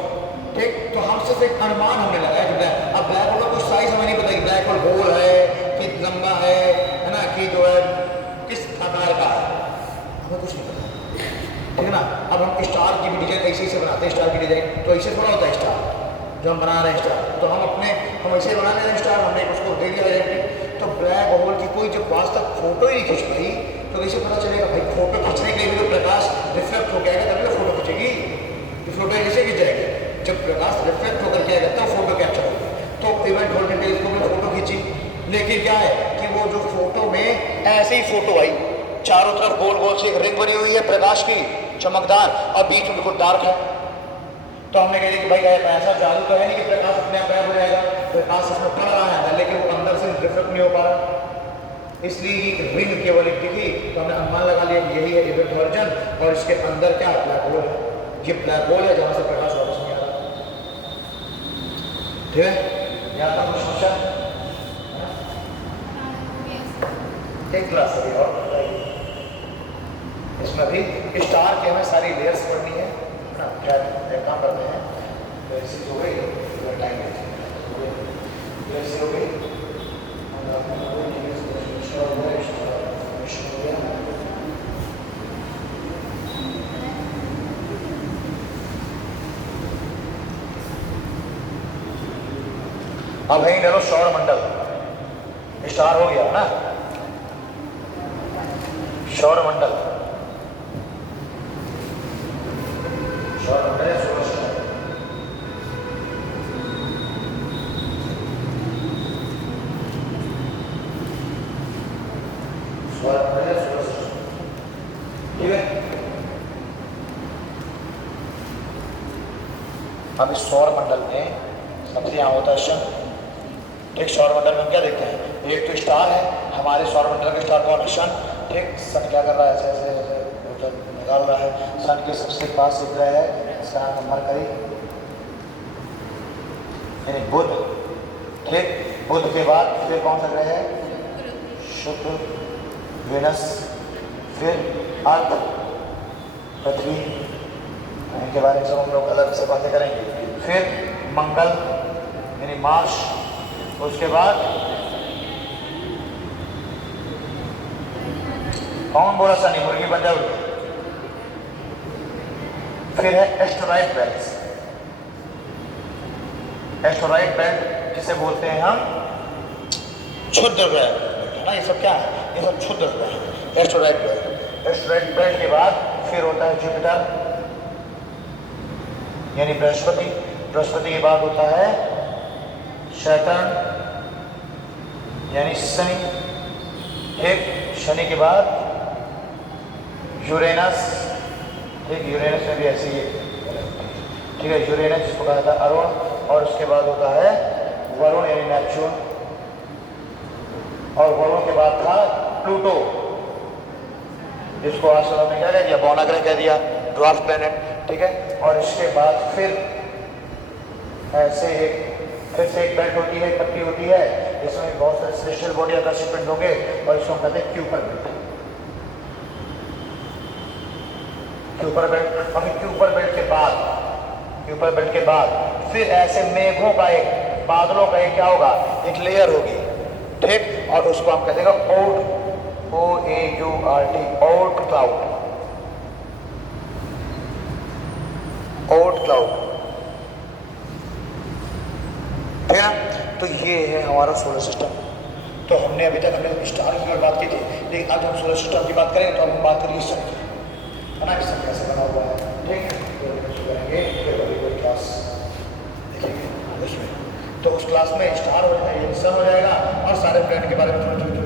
ठीक, तो हम सिर्फ एक अनुमान हमने लगाया कि ब्लैक, अब ब्लैक होल का कुछ साइज हमें नहीं पता कि ब्लैक होल गोल है कि लंबा है ना, कि जो है किस आकार का है, हमें कुछ नहीं पता, ठीक है ना। अब हम स्टार की भी डिजाइन ऐसे से बनाते हैं, स्टार की डिजाइन तो ऐसे थोड़ा होता है स्टार जो हम बना रहे हैं स्टार, तो हम ऐसे बना रहे हैं स्टार, हमने उसको दे दिया आइडेंटिटी। तो ब्लैक होल की कोई जब आज तक फोटो ही नहीं खींच पाई तो कैसे पता चलेगा भाई? फोटो खींचने के लिए भी तो प्रकाश रिफ्लेक्ट हो जाएगा तभी तो फोटो खींचेगी, तो फोटो कैसे खींच जाएगी? जब प्रकाश रिफ्लेक्ट होकर के आएगा तब फोटो कैप्चर होगा। तो इवेंट होराइजन टेलीस्कोप में फोटो खींची, लेकिन क्या है कि वो जो फोटो में ऐसे ही फोटो आई, चारों तरफ गोल गोल से एक रिंग बनी हुई है प्रकाश की चमकदार और बीच में बिल्कुल डार्क है। तो हमने कह दिया कि भाई ऐसा जादू तो है नहीं कि प्रकाश अपने आप गायब हो जाएगा, प्रकाश इसमें पड़ रहा है लेकिन वो अंदर से रिफ्लेक्ट नहीं हो पा रहा, इसलिए रिंग केवल एक दिखी। तो हमने अनुमान लगा लिया कि यही है इवेंट होराइजन और इसके अंदर क्या ब्लैक होल है। ये ब्लैक होल है जहाँ से प्रकाश वापस नहीं आ रहा, ठीक है। यहाँ तक कुछ समझा? एक क्लास अभी और इसमें भी स्टार की हमें सारी लेयर्स पढ़नी है ना। क्या एक काम करते हैं, तो ऐसी हो गई तो टाइम ऐसी हो गई अब है ले लो सौर मंडल, स्टार हो गया ना, सौर मंडल, सौर मंडल है सूरज का। सौर मंडल है सूरज का, ठीक है। अब इस सौर मंडल में सबसे यहाँ होता है शन। ठीक, सौर मंडल में हम क्या देखते हैं? एक तो स्टार है, हमारे सौर मंडल का स्टार कौन है? शन। ठीक, सन क्या कर रहा है? ऐसे ऐसे ऐसे निकाल रहा है। सन के सबसे पास एक ग्रह है, इसका नाम है मरकरी यानी बुध। ठीक, बुध के बाद फिर कौन सा ग्रह है? शुक्र, वेनस, फिर अर्थ, पृथ्वी, इनके बारे में सब हम लोग अलग से बातें करेंगे। फिर मंगल यानी मार्स, उसके बाद कौन बोला सनी? मुर्गी बन जाओ। फिर है एस्टेरॉइड बेल्ट, एस्टेरॉइड बेल्ट जिसे बोलते हैं हम क्षुद्र ग्रह ना। ये सब क्या है? ये सब क्षुद्र ग्रह है, एस्टेरॉइड बेल्ट। एस्टेरॉइड बेल्ट के बाद फिर होता है जुपिटर यानी बृहस्पति। बृहस्पति के बाद होता है सैटर्न यानी शनि। ठीक, शनि के बाद यूरेनस। ठीक, यूरेनस में भी ऐसे ही ठीक है, यूरेनस जिसको कहा जाता है अरुण। और उसके बाद होता है वरुण यानी नेपच्यून। और वरुण के बाद था प्लूटो जिसको आज में क्या कह दिया? बौना ग्रह कह दिया, ड्वार्फ प्लैनेट। ठीक है। और इसके बाद फिर ऐसे फिर से एक बेल्ट होती है, पट्टी होती है, इसमें बहुत सारे सेलेस्टियल बॉडी आकर्षित पिंड होंगे और इसको हम कहते हैं क्यूपर बेल्ट। Kuiper belt. और फिर क्यूपर बेल्ट के बाद फिर ऐसे मेघों का एक, बादलों का एक क्या होगा, एक लेयर होगी, ठीक। और उसको हम कहते हैं ओट, OAURT, ओट क्लाउड, ओट क्लाउड, ठीक है ना। तो ये है हमारा सोलर सिस्टम। तो हमने अभी तक हमने स्टार की बात की थी, लेकिन आज हम सोलर सिस्टम की बात करेंगे तो हम बात करेंगे इस तरह की, है ना, इस तरह कैसे बना हुआ है, ठीक। करेंगे फिर अभी कोई क्लास देखेंगे उसमें, तो उस क्लास में स्टार हो जाएगा, ये सन हो जाएगा और सारे प्लैनेट के बारे में थोड़ी